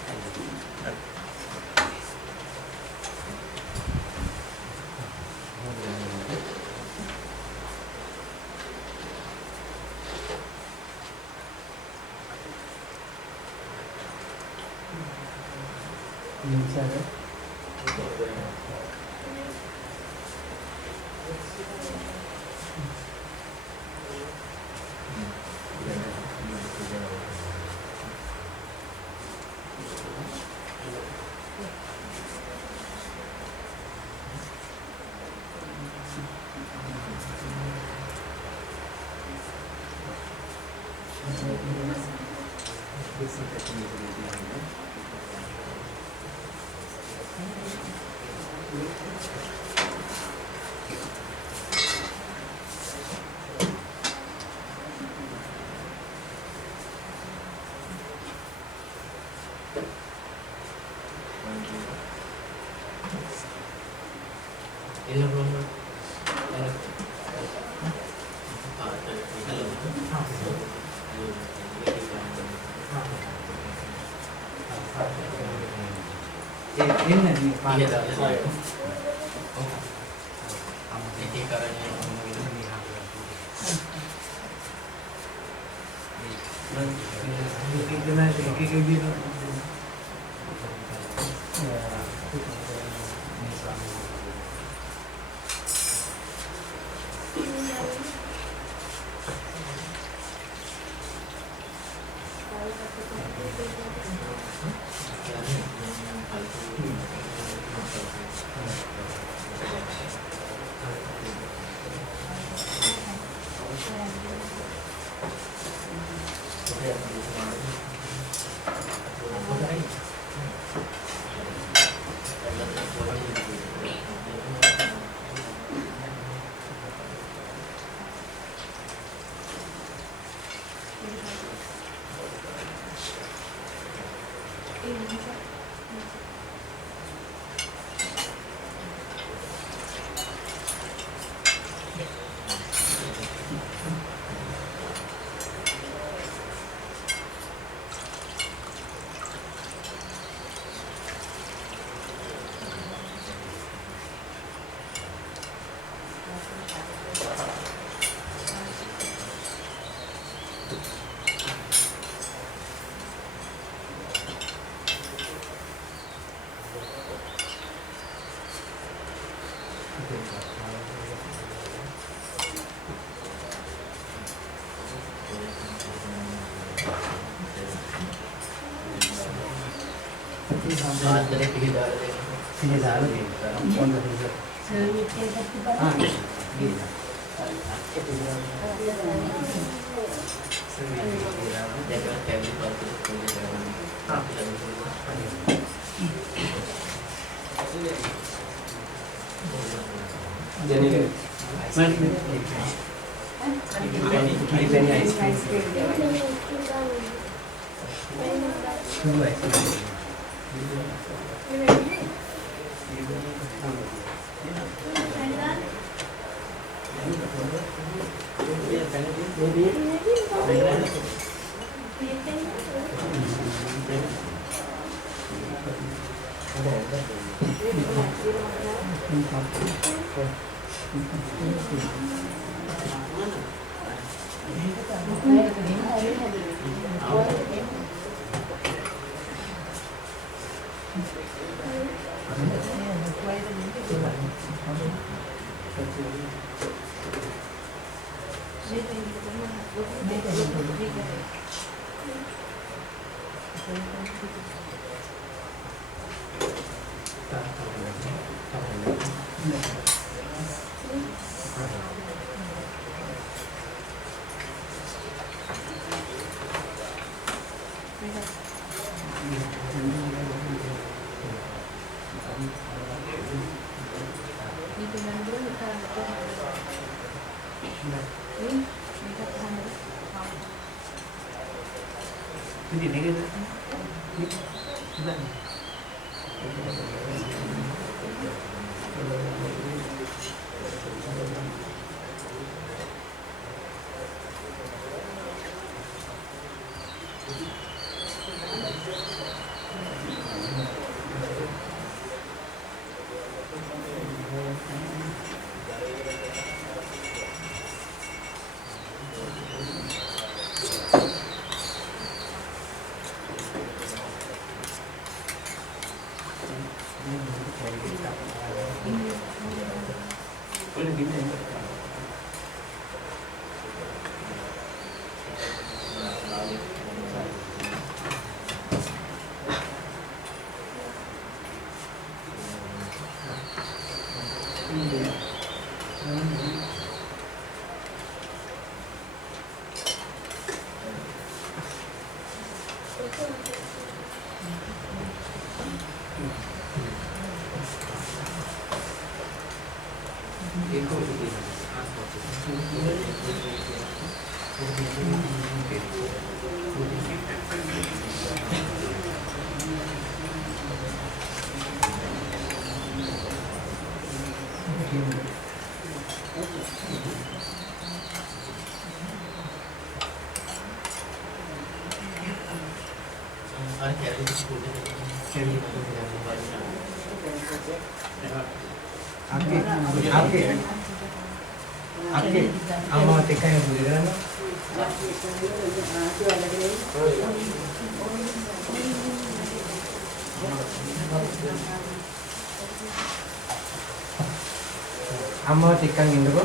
Amma tikkan induko.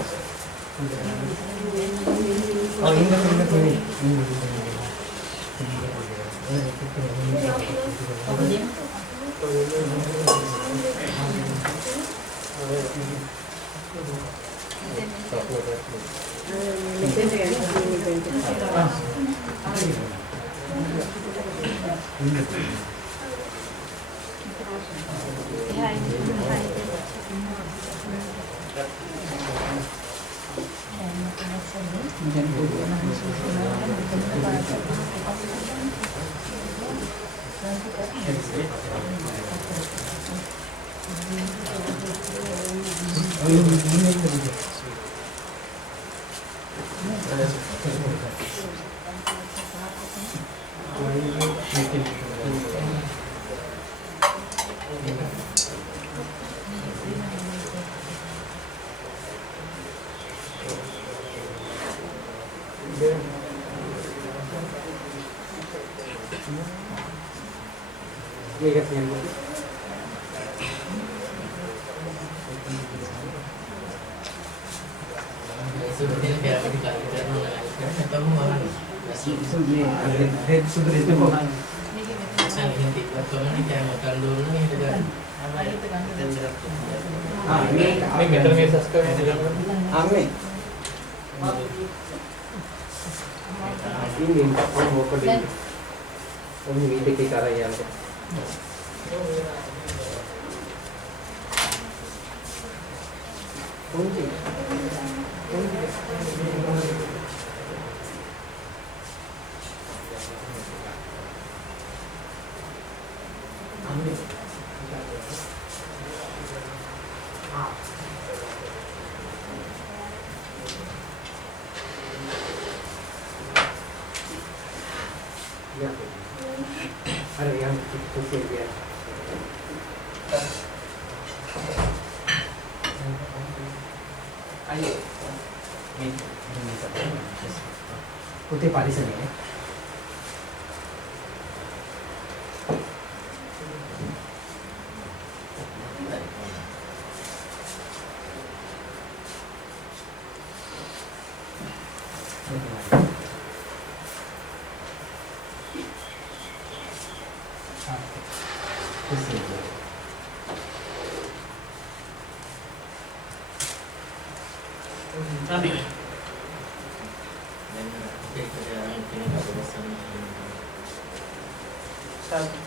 Oh, induko. Putih Paris ini ya. Tadi. Dan kita yang kini kat bersama. Satu.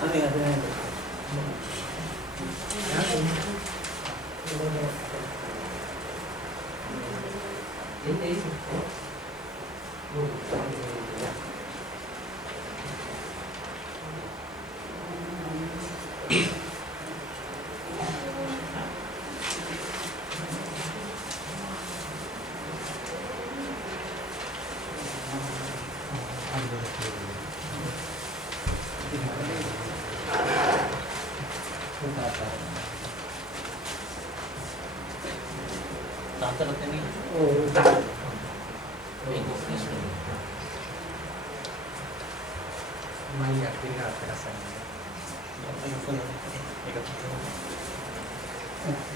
Aneh ada. Tante ini. Oh. Mai aktivitas rasanya.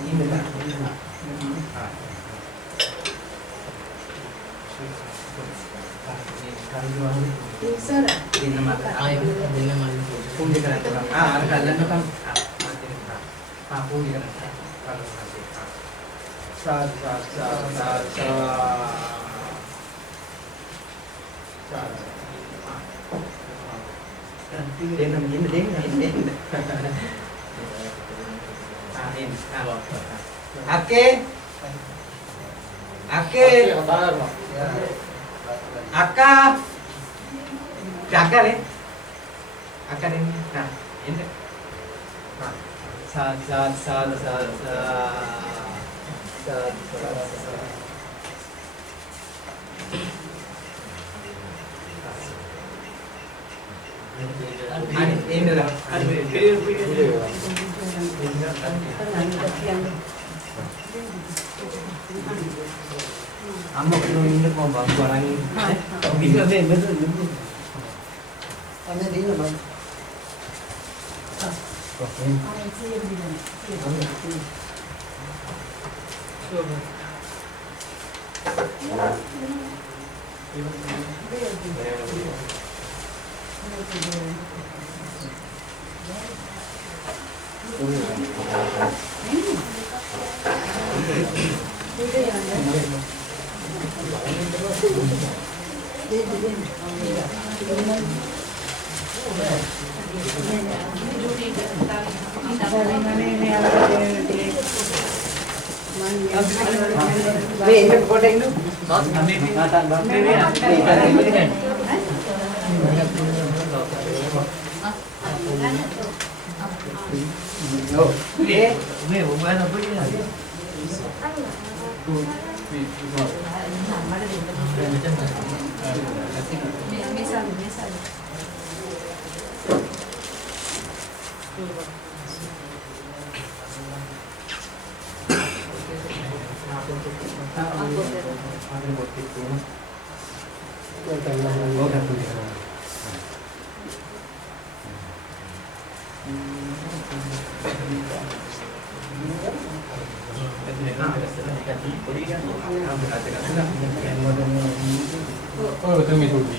Ini dah. Ayo, dengan malam tu. Punya kan orang. Kalau kan mati kan. Punya kan. Kalau mati. Sa. Đến năm đến đến. Ini. Ake. Aka. Aka ni. Aka ni. Nah, ini. Sa. Ini dah. Amo ini mau bantu orang ini. Bisa deh, betul. Aneh dia bang. Ini foto itu. Oh, ini bukan apa ini. Oh, betul metode.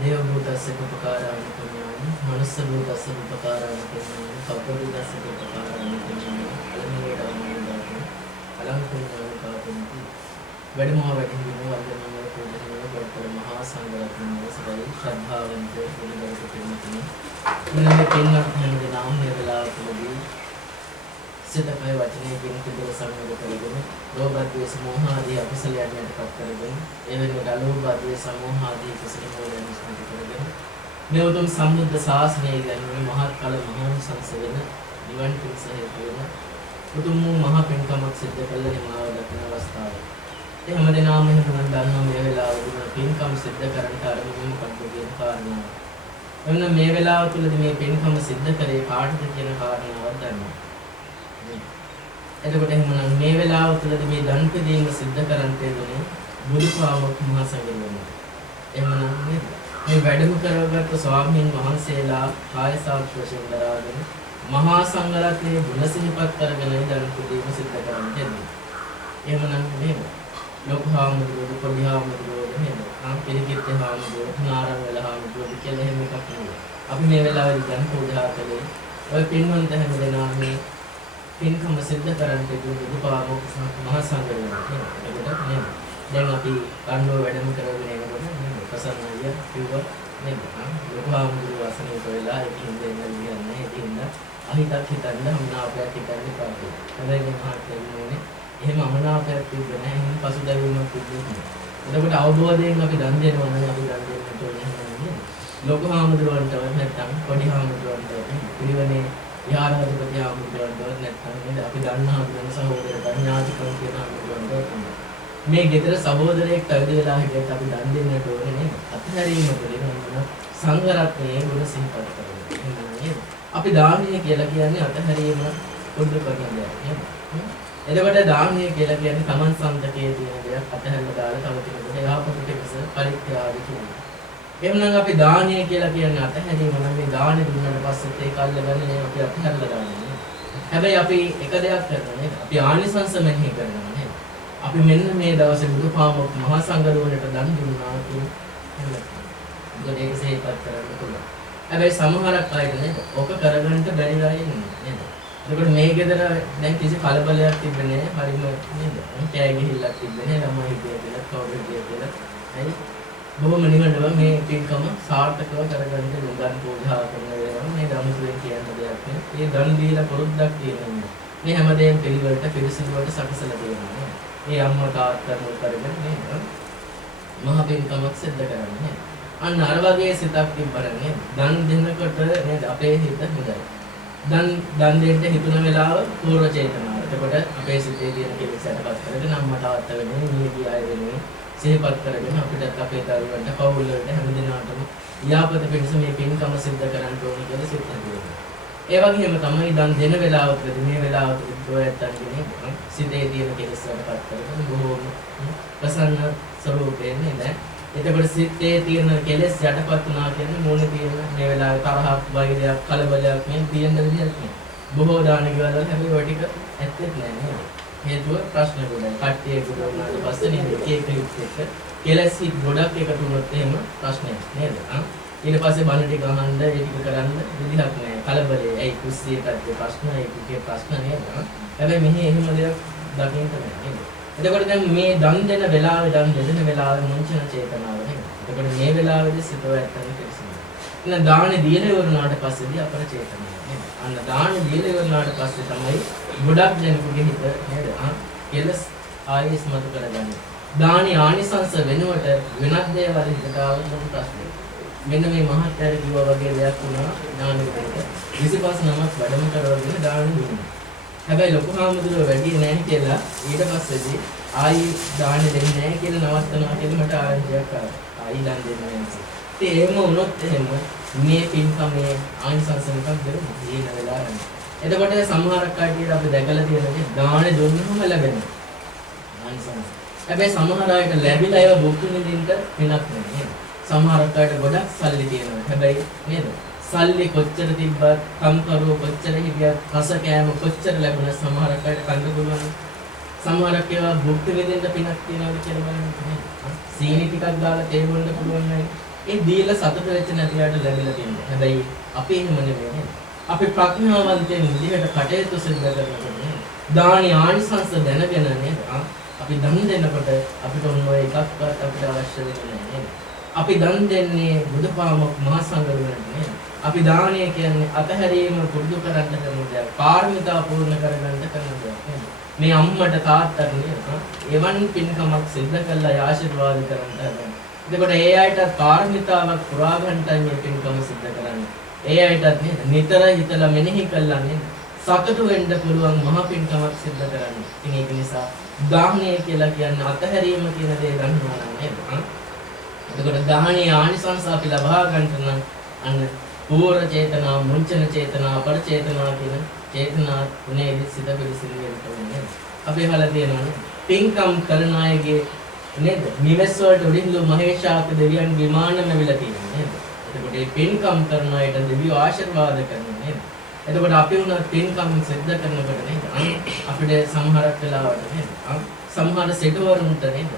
देवभूतस्य उपकाराणि पुण्यानि मनुष्यभूतस्य उपकाराणि पुण्यानि कल्पभूतस्य उपकाराणि पुण्यानि अलंपुण्यानि कापन्ति වැඩිමහා වැඩිහිමියෝ වන්දනීය පූජනීය ගෞතම මහා සංඝරත්නයේ සදයි ශ්‍රද්ධාවන්ත පිළිගත් පින්තුනි මේ පින්වත් හැමදෙනාම මේ වෙලාවකදී සිතකය වචනේ කියන පිළිවෙල සංවර කරගෙන ලෝභද්වේෂ මෝහ ආදී අකුසලයන් යටපත් කරගෙන ඒ වෙනුවට අලෝභද්වේෂ මෝහ ආදී කුසල මූලයන් නිස්පති කරගෙන මේ උතුම් සම්බුද්ධ ශාසනය ගැන මහත් කල මහා සංසවෙන නිවන් පිණිස හේතු වෙන උතුම් මහා පින්කමක් සිද්ධ කළ නිමාව දක්වන අවස්ථාව. ඒ හැමදෙනාම හිතන දන්නවා මේ වෙලාවදී පින්කම් සිද්ධ කරන්න ආරම්භ මොකක්ද කියන කාරණාව. එන්න මේ වෙලාව තුළදී මේ පින්කම සිද්ධ කරේ කාටද කියන කාරණාවක් දන්නවා. එතකොට එහෙනම් මේ වෙලාව තුළදී මේ දන් පිදීම සිද්ධ කරන්ට යෙදුනේ බුදුපාමොක් මහා සංඝරත්නය. එහෙනම් මේ වැඩම කරගත් ස්වාමීන් වහන්සේලා කාය සාක්ෂි වශයෙන් දරාගෙන මහා සංඝරත්නයේ ගුණ සිහිපත් කරගෙන දන් පිදීම සිද්ධ කරන්ට යෙදුනේ. එහෙනම් මේ ලෝකහාමුදුරුවෝ පොඩිහාමුදුරුවෝ නේද? පිළිකිත් හාමුදුරුවෝ නාරංගල හාමුදුරුවෝ කියලා එහෙම එකක් නෙවෙයි. අපි මේ වෙලාවේදී දන් පූජා කළේ ඔය පින්වන්ත හැමදෙනාම පින්කම සිද්ධ කරන්ට බුදුපාමොක් මහා සංඝරත්නය. එතකොට නේද? දැන් අපි කන්නෝ වැඩම කරගෙන යනකොට නේද? ප්‍රසන්න අයියා කිව්වා නේද? ලෝකහාමුදුරුවෝ අසනීප වෙලා ඒකින් දෙන්න විදිහන්නේ ඒකින්ද අහිතක් හිතන්න අමනාපයක් හිතන්න එපා. හැබැයි මහත්මයානේ එහෙම අමනාපයක් තිබ්බ නැහැ. එහෙම පසුතැවීමක් තිබ්බේ නැහැ. එතකොට අවබෝධයෙන් අපි දන් දෙනවා නම් අපි දන් දෙන්නට ඕනේ නේද? ලෝකහාමුදුරුවන්ට නැත්නම් පොඩිහාමුදුරුවන්ට පිරිවනේ විහාරාධිපති හාමුදුරුවන්ට නැත්නම් නේද? අපි දන්නා වෙන සහෝදර ඥාතිකම් කියන හාමුදුරුවන්ට මේ ගෙදර සහෝදරයෙක් පැවිදි වෙලා හිටියත් අපි දන් දෙන්නට ඕනේ නේද? අත්හැරීම තුළින් මොන සංඝරත්නයේ ගුණ සිහිපත් කරගන්න නේද? අපි දානීය කියලා කියන්නේ අත්හැරීම පොදු කරන දෙයක් නේද? එතකොට දානීය කියලා කියන්නේ Taman සම්පතේ තියෙන දෙයක් අතහැරලා දාලා තව කෙනෙකුට යහපතට විස පරිත්‍යාගය කියන්නේ. එහෙනම් අපි දානීය කියලා කියන්නේ අතහැරීම නම් මේ දානෙ දුන්නාට පස්සෙත් ඒක අල්ලගන්නේ අපි අතහැරලා දාන්නේ. හැබැයි අපි එක දෙයක් කරනවා නේද? අපි ආනිසංස මෙහෙය කරනවා නේද? අපි මෙන්න මේ දවසේ බුදුපාමොක් මහා සංඝරත්නයට දන් දුන්නා කියන ඒක සිහිපත් කරන්න පුළුවන්. හැබැයි සමහරක් අය නේද? ඔක කරගන්න බැරි අය ඉන්නවා නේද? එතකොට මේ ගෙදර දැන් කිසි කලබලයක් තිබෙන්නේ නැහැ. හරිම නේද? කෑ ගිහිල්ලක් තිබෙන්නේ නැහැ. ළමයි කියලා කවුරුද කියලා. හරි. බොහොම නිවනව මේ පින්කම සාර්ථකව කරගන්න දන් පූජා කරන වෙලාව මේ ධම්මසුවෙන් කියන දෙයක් නේ. මේ දන් දීලා පොරුද්දක් තියෙනවා. මේ හැමදේම පිළිවෙලට පිළිසිදුවට සකසලා තියෙනවා. මේ අම්මා තාත්තා නෝ කරගෙන නේද? මහ පින්කමක් සිද්ධ කරන්නේ. අන්න අර වගේ සිතක් තිබ්බරනේ. දන් දෙනකොට නේද අපේ හිත හොඳයි. දන් දෙන්න හිතුන වෙලාව පූර්ව චේතනාව. එතකොට අපේ සිතේ තියෙන කෙලෙස් යටපත් කරගෙන අම්මා තාත්තා වෙනුවෙන් නියදී ආය වෙනුවෙන් සිහිපත් කරගෙන අපිට අපේ දරුවන්ට පවුල් වලට හැමදෙනාටම යාපත පිණිස මේ පින්කම සිද්ධ කරන්න ඕනේ කියලා සිත හදුවා. ඒ වගේම තමයි දන් දෙන වෙලාවකදී මේ වෙලාවට ප්‍රයත්නන්නේ සිතේ තියෙන කෙලෙස් යටපත් කරගෙන බොහෝම ප්‍රසන්න ස්වරූපයෙන් නේද? එතකොට සිතේ තියෙන කෙලෙස් යටපත් වුණා කියන්නේ මොන තියෙන මේ වෙලාවේ තරහක්, වෛරයක්, කලබලයක් මේ තියෙන දෙයක් නේ. බොහෝ දාන ගෙවල් වල හැබැයි ඔය ටික ඇත්තෙත් නෑ නේද? හේතුව ප්‍රශ්න ගොඩයි. කට්ටිය ගොඩනගාට පස්සේ නේද එක කෙලෙස් ගොඩක් එකතු වුණොත් එහෙම ප්‍රශ්නයක් නේද? ඊට පස්සේ බණ ටික අහන්න ඒ ටික කරන්න විදිහක් නෑ. කලබලේ ඇයි කුස්සියට ප්‍රශ්න ඒකේ ප්‍රශ්න නේද? හැබැයි මෙහි එහෙම දෙයක් දකින්න නෑ නේද? එතකොට දැන් මේ දන් දෙන වෙලාවේ දන් දෙන වෙලාවේ මුංචන චේතනාව නේද? එතකොට මේ වෙලාවේදී සිතව ඇත්තට පිළිසිනවා. එහෙනම් දානේ දීලා ඉවරනාට පස්සේදී අපර චේතනාව නේද? අන්න දාන දීලා ඉවරනාට පස්සේ තමයි ගොඩක් දෙනෙකුගේ හිත නේද? කෙලස් ආයෙත් මතු කරගන්නේ. දානි ආනිසංස වෙනුවට වෙනත් දේවල් හිතට ආවොත් මොන ප්‍රශ්නද? මෙන්න මේ මහත්යර කිව්වා වගේ දෙයක් වුණා ඥානෙකට 25 නමක් වැඩම කරවගෙන දාන දුන්නා. හැබැයි ලොකු හාමුදුරුවෝ වැඩි නැහැ කියලා ඊට පස්සේදී ආයි දාන දෙන්නේ නැහැ කියලා නවත්තනවා කියලා මට ආරංචියක් ආවා. ආයි දන් දෙන්න වෙනවා. ඉතින් එහෙම වුණොත් එහෙම මේ පින්කමේ ආනිසංස මොකක්ද වෙන වෙලාවනේ. එතකොට සමහර කට්ටියට අපි දැකලා තියෙනවා දාන දුන්නම ලැබෙනවා. ආනිසංස. හැබැයි සමහර අයට ලැබිලා ඒවා භුක්ති විඳින්න වෙනක් නැහැ. සමහර අයට ගොඩක් සල්ලි තියෙනවා. හැබැයි නේද? සල්ලි කොච්චර තිබ්බත්, කම්කරුව කොච්චර හිටියත්, රස කෑම කොච්චර ලැබුණත් සමහර අයට කන්න පුළුවන්. සමහරක් ඒවා භුක්ති විඳින්න පිනක් තියනවාද කියලා බලන්න. සීනි ටිකක් දාලා තේ බොන්න පුළුවන් නෑ. ඒ දීලා සතුට වෙච්ච නැති අයට ලැබිලා තියෙනවා. හැබැයි අපි එහෙම නෙමෙයි. අපි ප්‍රඥාවන්තයන් විදිහට කටයුතු සිදු කරනකොට දානි ආනිසංස දැනගෙන නේද? අපි දන් දෙනකොට අපිට ඔන්න ඔය එකක්වත් අපිට අවශ්‍ය වෙන්නේ නැහැ. අපි දන් දෙන්නේ බුදුපාමොක් මහා සංඝරත්නයට නේද? අපි දානය කියන්නේ අතහැරීම පුරුදු කරන්න කරන දෙයක්. පාරමිතා පූර්ණ කරගන්න කරන දෙයක් නේද? මේ අම්මට තාත්තට නේද? එවන් පින්කමක් සිද්ධ කළා ආශිර්වාද කරන්න හදන. එතකොට ඒ අයට පාරමිතාවක් පුරා ගන්නයි මේ පින්කම සිද්ධ කරන්නේ. ඒ අයටත් නේද? නිතර හිතලා මෙනෙහි කළා නේද? සතුටු වෙන්න පුළුවන් මහ පින්කමක් සිද්ධ කරන්නේ. ඉතින් ඒක නිසා දානය කියලා කියන්නේ අතහැරීම කියන දේ ගන්නවා නේද? එතකොට දානීය ආනිසංස අපි ලබා ගන්නට නම් අන්න පූර්ව චේතනා, මුංචන චේතනා, අපර චේතනා කියන චේතනා තුනේ සිත පිළිසිරි වෙන්න ඕනේ. අපි අහලා තියෙනවානේ පින්කම් කරන අයගේ නේද? නිවෙස් වලට උඩින්ලු මහේශාක දෙවියන් විමානම වෙලා තියෙනවා නේද? එතකොට මේ පින්කම් කරන අයට දෙවියෝ ආශිර්වාද කරනවා නේද? එතකොට අපි උනා පින්කම් සිද්ධ කරනකොට නේද? අපිට සමහරක් වෙලාවට නේද? සමහර සිටවරුන්ට නේද?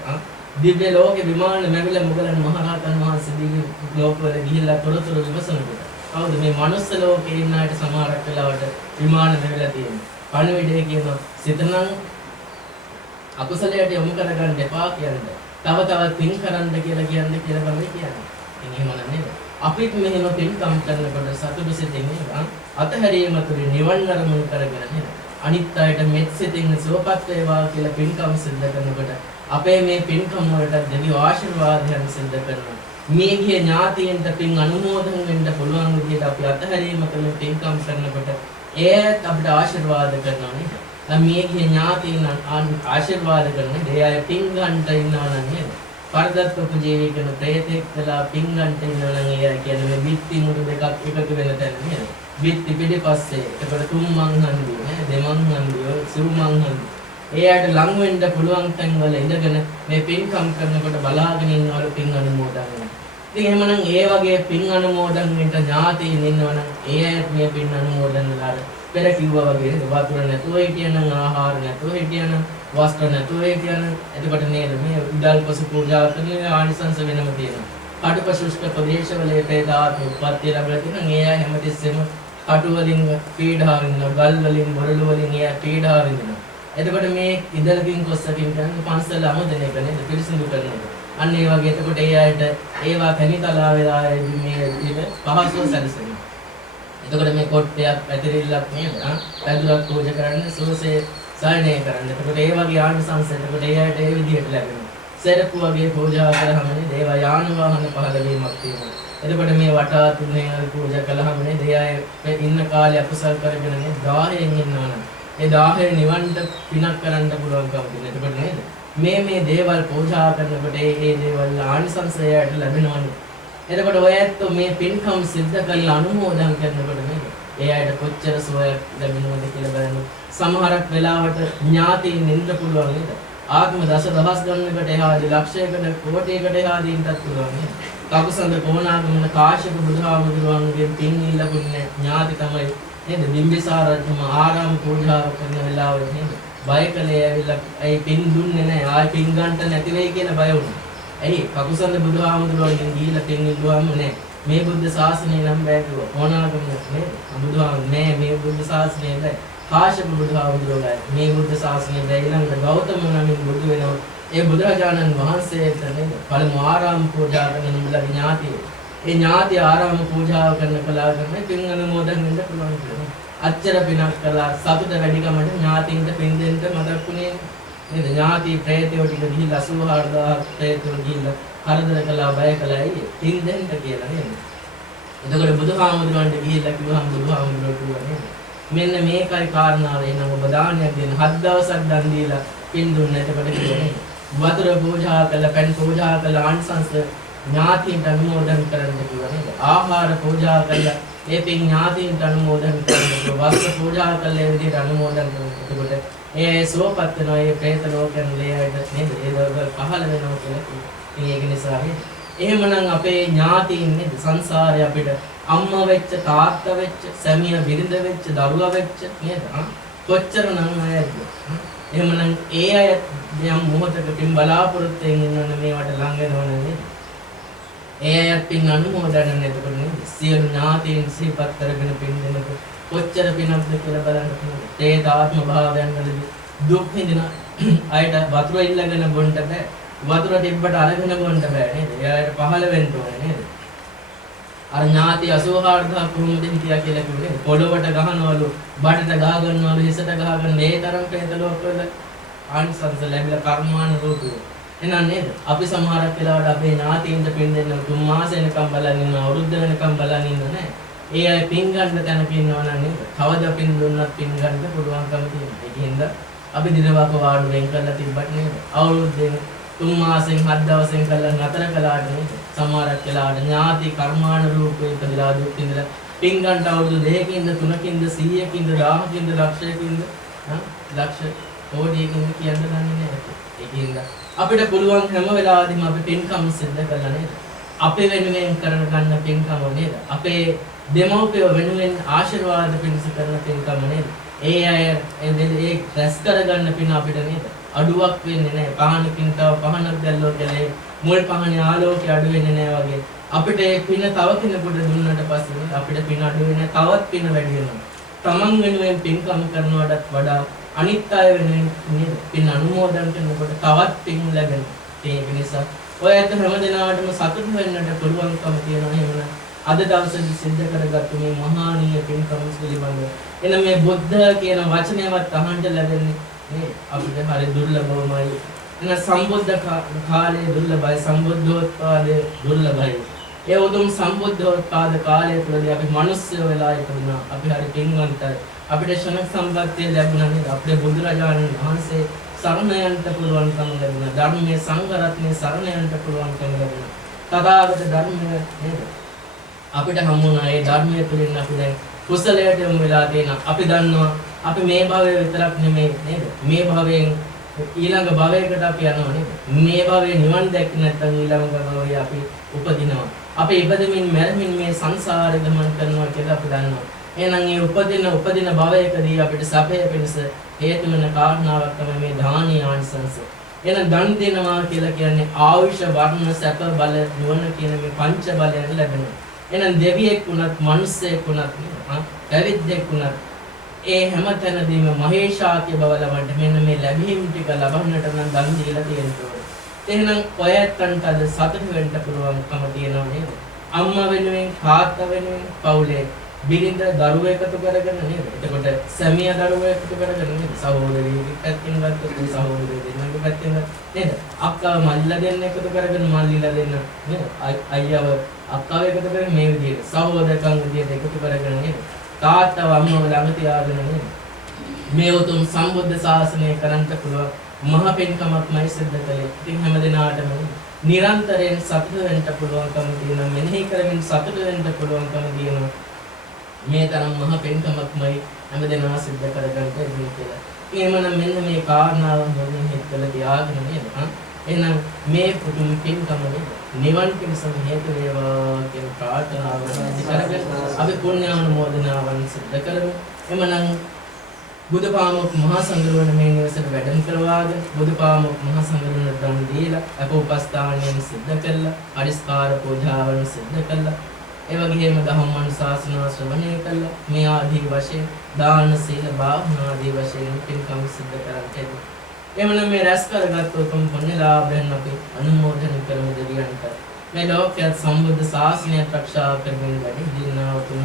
දිව්‍ය ලෝකේ විමාන මැවිලා මුගලන් මහරහතන් වහන්සේ දිව්‍ය ලෝකවල ගිහිල්ලා තොරතුරු විමසනකොට කවුද මේ මනුස්ස ලෝකේ ඉන්න අයට සමහරක් වෙලාවට විමාන මැවිලා තියෙනවා. පණවිඩේ කියන සිතනම් අකුසලයට යොමු කරගන්න එපා කියන්නේ. තව තවත් පින් කරන්න කියලා තමයි කියන්නේ. ඉතින් එහෙම නේද? අපිත් මෙහෙම පින්කම් කරනකොට සතුටු සිතින් නේද? අතහැරීම තුළින් නිවන් අරමුණු කරගෙන නේද? අනිත් අයට මෙත් සිතින් සුවපත් වේවා කියලා පින්කම් සිද්ධ කරනකොට අපේ මේ පින්කම් වලට දෙවියෝ ආශිර්වාදයන් සිද්ධ කරනවා. මේකේ ඥාතීන්ට පින් අනුමෝදන් වෙන්න පුළුවන් විදිහට අපි අතහැරීම තුළින් පින්කම් කරනකොට ඒත් අපිට ආශිර්වාද කරනවා නේද? මේකේ ඥාතීන් ආශිර්වාද කරන දේ අය පින් ගන්නට ඉන්නවා නේද? පරදත්ත පුජේවි කරන ප්‍රේතෙක් වෙලා පින් ගන්නට ඉන්නවා නම් ඒ කියන්නේ මේ බිත්ති මුඩු දෙකක් එකතු වෙන තැන නේද? බිත්ති පිටිපස්සේ එතකොට තුන් මං හන්දිය නේ දෙමං හන්දිය සිව් මං හන්දිය ඒ අයට ලං වෙන්න පුළුවන් තැන් වල ඉඳගෙන මේ පින්කම් කරනකොට බලාගෙන ඉන්නවලු පින් අනුමෝදන් වෙනවා. ඉතින් එහෙමනම් ඒ වගේ පින් අනුමෝදන් වෙන්න ඥාතීන් ඉන්නවනම් ඒ අයත් මේ පින් අනුමෝදන් වෙලා පෙර කිව්වා වගේ වතුර නැතුව හිටියනම් ආහාර නැතුව හිටියනම් වස්ත්‍ර නැතුව හිටියනම් එතකොට නේද මේ උදල් පසු පූජා කරන ආනිසංස වෙනම තියෙනවා. කටුපසුෂ්ක ප්‍රදේශවල ඒකේදාත් උප්පත්තිය ලැබලා තියෙනවා. ඒ අය හැමතිස්සෙම කටු වලින් පීඩා විඳිනවා, ගල් වලින් මොරළු වලින් ඒ පීඩා විඳිනවා. එතකොට මේ ඉදලකින් කොස්සකින් කියන්නේ පන්සල අමතන එක නේද? පිරිසිදු කරන එක. අන්න ඒ වගේ එතකොට ඒ අයට ඒවා තනිතලා වෙලා මේ විදිහට පහසුව සැලසෙනවා. එතකොට මේ කොට්ටයක් පැතිරිල්ලක් නේද? පැදුරක් පූජා කරන්න සුවසේ සායනය කරන්න. එතකොට ඒ වගේ ආනිසංස එතකොට ඒ අයට ඒ විදිහට ලැබෙනවා. සෙරප්පු වගේ පූජා කරාම නේද? ඒවා යාන වාහන පහළ වීමක් තියෙනවා. එතකොට මේ වටා තුනේ පූජා කළාම නේද? ඒ අය ඉන්න කාලේ අකුසල් කරගෙන නේද? 1000න් ඉන්නවනම් ඒ 1000 නිවන්ට පිනක් කරන්න පුළුවන්කම තියෙනවා. එතකොට නේද? මේ දේවල් පූජා කරනකොට ඒ දේවල් ආනිසංසයට ලැබෙනවනේ. එතකොට ඔය ඇත්තෝ මේ පින්කම් සිද්ධ කරලා අනුමෝදන් කරනකොට නේද? ඒ අයට කොච්චර සුවයක් ලැබෙනවද කියලා බලන්න. සමහරක් වෙලාවට ඥාතීන් ඉන්න පුළුවන් නේද? ආත්ම දසදහස් ගණනකට එහාදී ලක්ෂයකට කෝටියකට එහාදී ඉන්නත් පුළුවන් නේද? කකුසඳ කොණාගමන කාශ්‍යප බුදුහාමුදුරුවන්ගේ පින් ඉල්ලපුන්නේ ඥාති තමයි නේද? බිම්බිසාර රජතුම ආරාම පූජාව කරන වෙලාවේ නේද? බයකලේ ඇවිල්ලා ඒ පින් දුන්නේ නැහැ. ආයි පින් ගන්නට නැති වෙයි කියලා බය වුණා. ඇයි? කකුසඳ බුදුහාමුදුරුවන්ගෙන් ගිහිල්ලා පින් ඉල්ලුවාම නෑ. මේ බුද්ධ ශාසනය නම් බෑ කිව්වා. කොණාගම නේද? බුදුහාමුදුරුවෝ නෑ මේ බුද්ධ ශාසනය බෑ. කාශ්‍යප බුදුහාමුදුරුවෝ මේ බුද්ධ ශාසනය බෑ. ඊළඟට ගෞතම නමින් බුදු වෙනවා. ඒ බුදුරජාණන් වහන්සේට නේද? පළමු ආරාම පූජා කරන නිමලා ඥාතිය. ඒ ඥාති ආරාම පූජාව කරන කලාවකම පින් අනුමෝදන් වෙන්න පුළුවන් කියලා. අච්චර පිනක් කළා සතුට වැඩිකමට ඥාතින්ට පින් දෙන්න මතක්ුනේ නේද? ඥාති ප්‍රේතයෝ ටික ගිහිල්ලා 84000 ප්‍රේතයෝ ගිහිල්ලා හරදර කළා බය කළා අයියේ පින් දෙන්න කියලා නේද? එතකොට බුදුහාමුදුරන්ට ගිහිල්ලා කිව්වහම බුදුහාමුදුරුවෝ කිව්වා නේද? මෙන්න මේකයි කාරණාව. එහෙනම් ඔබ දානයක් දෙන්න 7 දවසක් දන් දීලා පින් දුන්න. එතකොට කිව්වනේ වතුර පූජා කළ පැන් පූජා කළ ආනිසංස ඥාතින්ට අනුමෝදන් කරන්න කිව්වා නේද? ආහාර පූජා කළා ඒ පින් ඥාතින්ට අනුමෝදන් කරන්න කිව්වා. වස්ත්‍ර පූජා කළ ඒ විදිහට අනුමෝදන් කරන්න. එතකොට ඒ සෝපත් වෙනවා ඒ പ്രേත ලෝකයන් ලේයට නේද? ඒ දවල් පහළ වෙනවා කියලා කිව්වා. ඉතින් ඒක නිසා නේද? එහෙමනම් අපේ ඥාතීන් නේද සංසාරේ අපිට අම්මා වෙච්ච තාත්තා වෙච්ච සැමියා බිරිඳ වෙච්ච දරුවා වෙච්ච නේද? කොච්චරනම් අයද? එහෙමනම් ඒ අය යම් මොහොතකින් බලාපොරොත්තුෙන් ඉන්නවනේ මේවට ළඟ වෙනවනේ නේද? ඒ අයත් පින් අනුමෝදන් නැතකොට නේද? සියලු ඥාතීන් සිහිපත් කරගෙන පින් දෙනකොට කොච්චර පිනක්ද කියලා බලන්න පුළුවන්. ඒ තාත්ම භාවයන් වලදී දුක් විඳින අයට වතුර ඉල්ලගෙන බොන්න බෑ. වතුර තිබ්බට අරගෙන බොන්න බෑ නේද? එයාට පහළ වෙන්න ඕනේ නේද? අර ඥාති 84000 කොහොමද හිටියා කියලා කිව්වේ? පොළොවට ගහනවලු, බඩට ගහ ගන්නවලු, හිසට ගහගෙන මේ තරම් ප්‍රේත ලෝකවල ආනිසංස ලැබිලා කර්මාන රූපය. එහෙනම් නේද? අපි සමහරක් වෙලාවට අපේ ඥාතීන්ට පින් දෙන්න 3 මාස වෙනකම් බලන් ඉන්නවා, අවුරුද්ද වෙනකම් බලන් ඉන්න නෑ. ඒ අය පින් ගන්න තැනක ඉන්නවා නම් නේද? කවදා පින් දුන්නත් පින් ගන්න පුළුවන්කම තියෙනවා. ඒකින්ද අපි දිනවක වාඩු වෙන් කරලා තිබ්බට නේද? අවුරුද්දෙන් 3 මාසෙන් 7 දවසෙන් කළා නතර කළාට නේද? සමහරක් වෙලාවට ඥාති කර්මාන රූපේ ඉපදලා දුක් විඳලා පින් ගන්න අවුරුදු 2කින්ද 3කින්ද 100කින්ද 1000කින්ද ලක්ෂයකින්ද ලක්ෂ කෝටියකින්ද කියන්න දන්නේ නැහැ. ඒකින්ද අපිට පුළුවන් හැම වෙලාවෙදිම අපි පින්කම් සිද්ධ කරලා නේද? අපේ වෙනුවෙන් කරන ගන්න පින්කම නේද? අපේ දෙමව්පියෝ වෙනුවෙන් ආශිර්වාද පිණිස කරන පින්කම නේද? ඒ අය ඒ රැස් කරගන්න පින අපිට නේද? අඩුවක් වෙන්නේ නැහැ. පහනකින් තව පහනක් දැල්ලුවා කියලා මුල් පහනේ ආලෝකය අඩු වෙන්නේ නැහැ වගේ. අපිට ඒ පින තව කෙනෙකුට දුන්නට පස්සේ අපිට පින අඩු වෙන්නේ තවත් පින වැඩි වෙනවා. තමන් වෙනුවෙන් පින්කම් කරනවටත් වඩා අනිත් අය වෙනුවෙන් නේද? පින් අනුමෝදන් කරනකොට තවත් පින් ලැබෙනවා. ඒක නිසා ඔය ඇත්ත හැම දිනාටම සතුටු වෙන්නට පුළුවන්කම තියෙනවා. එහෙමනම් අද දවසේ සිද්ධ කරගත්තු මේ මහානීය පින්කම් පිළිබඳව එන මේ බුද්ධ කියන වචනයවත් අහන්න ලැබෙන්නේ නේ අපිට හරි දුර්ලභවමයි. එන සම්බුද්ධ කාලයේ දුර්ලභයි, සම්බුද්ධෝත්පාදයේ දුර්ලභයි. ඒ උතුම් සම්බුද්ධෝත්පාද කාලය තුළදී අපි මිනිස්සු වෙලා ඉපදුනා. අපි හරි පින්වන්තයි. අපිට ශරණ සම්පත්තිය ලැබුණා නේද? අපේ බුදුරජාණන් වහන්සේ සරණ යන්න පුළුවන්කම ලැබුණා. ධර්මයේ සංඝ රත්නයේ සරණ යන්න පුළුවන්කම ලැබුණා. තථාගත ධර්මයේ නේද? අපිට හමුුණා. ඒ ධර්මයේ තුලින් අපි දැන් කුසලයට යොමු වෙලා තියෙනවා. අපි දන්නවා අපි මේ භවයේ විතරක් නෙමෙයි නේද? මේ භවයෙන් ඊළඟ භවයකට අපි යනවා නේද? මේ භවයේ නිවන් දැක්ක නැත්නම් ඊළඟ භවයේ අපි උපදිනවා. අපි ඉපදෙමින් මැරෙමින් මේ සංසාරේ ගමන් කරනවා කියලා අපි දන්නවා. එහෙනම් මේ උපදින භවයකදී අපිට සැපය පිණිස හේතු වෙන කාරණාවක් තමයි මේ දානීය ආනිසංස. එහෙනම් දන් දෙනවා කියලා කියන්නේ ආයුෂ වර්ණ සැප බල නුවණ කියන මේ පංච බලයන් ලැබෙනවා. එහෙනම් දෙවියෙක් වුණත් මිනිස්සෙක් වුණත් පැවිද්දෙක් වුණත් ඒ හැම තැනදීම මහේශාක්‍ය බව ලබන්න මෙන්න මේ ලැබීම් ටික ලබන්නට නම් දන් දීලා තියෙනවා. එහෙනම් ඔය ඇත්තන්ට අද සතුට වෙන්න පුළුවන්කම තියෙනවා නේද? අම්මා වෙනුවෙන් තාත්තා වෙනුවෙන් පවුලේ බිරිඳ දරුවෝ එකතු කරගෙන නේද? එතකොට සැමියා දරුවෝ එකතු කරගෙන නේද? සහෝදරියගේ පැත්තෙන් ගත්තොත් සහෝදරිය දෙන්නගේ පැත්තෙන් නේද? අක්කා මල්ලිලා දෙන්න එකතු කරගෙන මල්ලිලා දෙන්න නේද? අයියව අක්කාව එකතු කරගෙන මේ විදිහට සහෝදරකම් විදිහට එකතු කරගෙන නේද? තාත්තව අම්මව ළඟ තියාගෙන නේද? මේ උතුම් සම්බුද්ධ ශාසනය කරන්ට පුළුවන් මහ පින්කමක්මයි සිද්ධ කළේ. ඉතින් හැම දිනාටම නිරන්තරයෙන් සතුට වෙන්න පුළුවන්කම තියෙනවා. මෙනෙහි කරමින් සතුට වෙන්න පුළුවන්කම තියෙනවා. මේ තරම් මහ පින්කමක්මයි හැම දිනම සිද්ධ කරගන්න ඉන්නේ කියලා. එහෙමනම් මෙන්න මේ කාරණාව මොනින් හිතලා තියාගෙන නේද? එහෙනම් මේ පුදුම පින්කම නේද? නිවන් පිණිසම හේතු වේවා කියන ප්‍රාර්ථනාව කරගෙන අපි පුණ්‍යානුමෝදනාවන් සිද්ධ කරමු. එමනම් බුදුපාමොක් මහා සංඝරත්නය මේ නිවසට වැඩම කරවාගෙන බුදුපාමොක් මහා සංඝරත්නය දන් දීලා අපෝපස්ථානයෙන් සිද්ධ කළා. පරිස්කාර පූජාවන් සිද්ධ කළා. ඒ වගේම ධම්මං ශාසනා ශ්‍රවණය කළා. මේ ආදී වශයෙන් දාන සීල භාවනා ආදී වශයෙන් පින්කම් සිද්ධ කරන්නේ. එමනම් මේ රැස් කරගත් උතුම් පුණ්‍ය ලාභයන් අපි අනුමෝදන් කරමු දෙවියන්ට. මේ ලෝකයේ සම්බුද්ධ ශාසනය ආරක්ෂා කරමින් වැඩි දිනනා උතුම්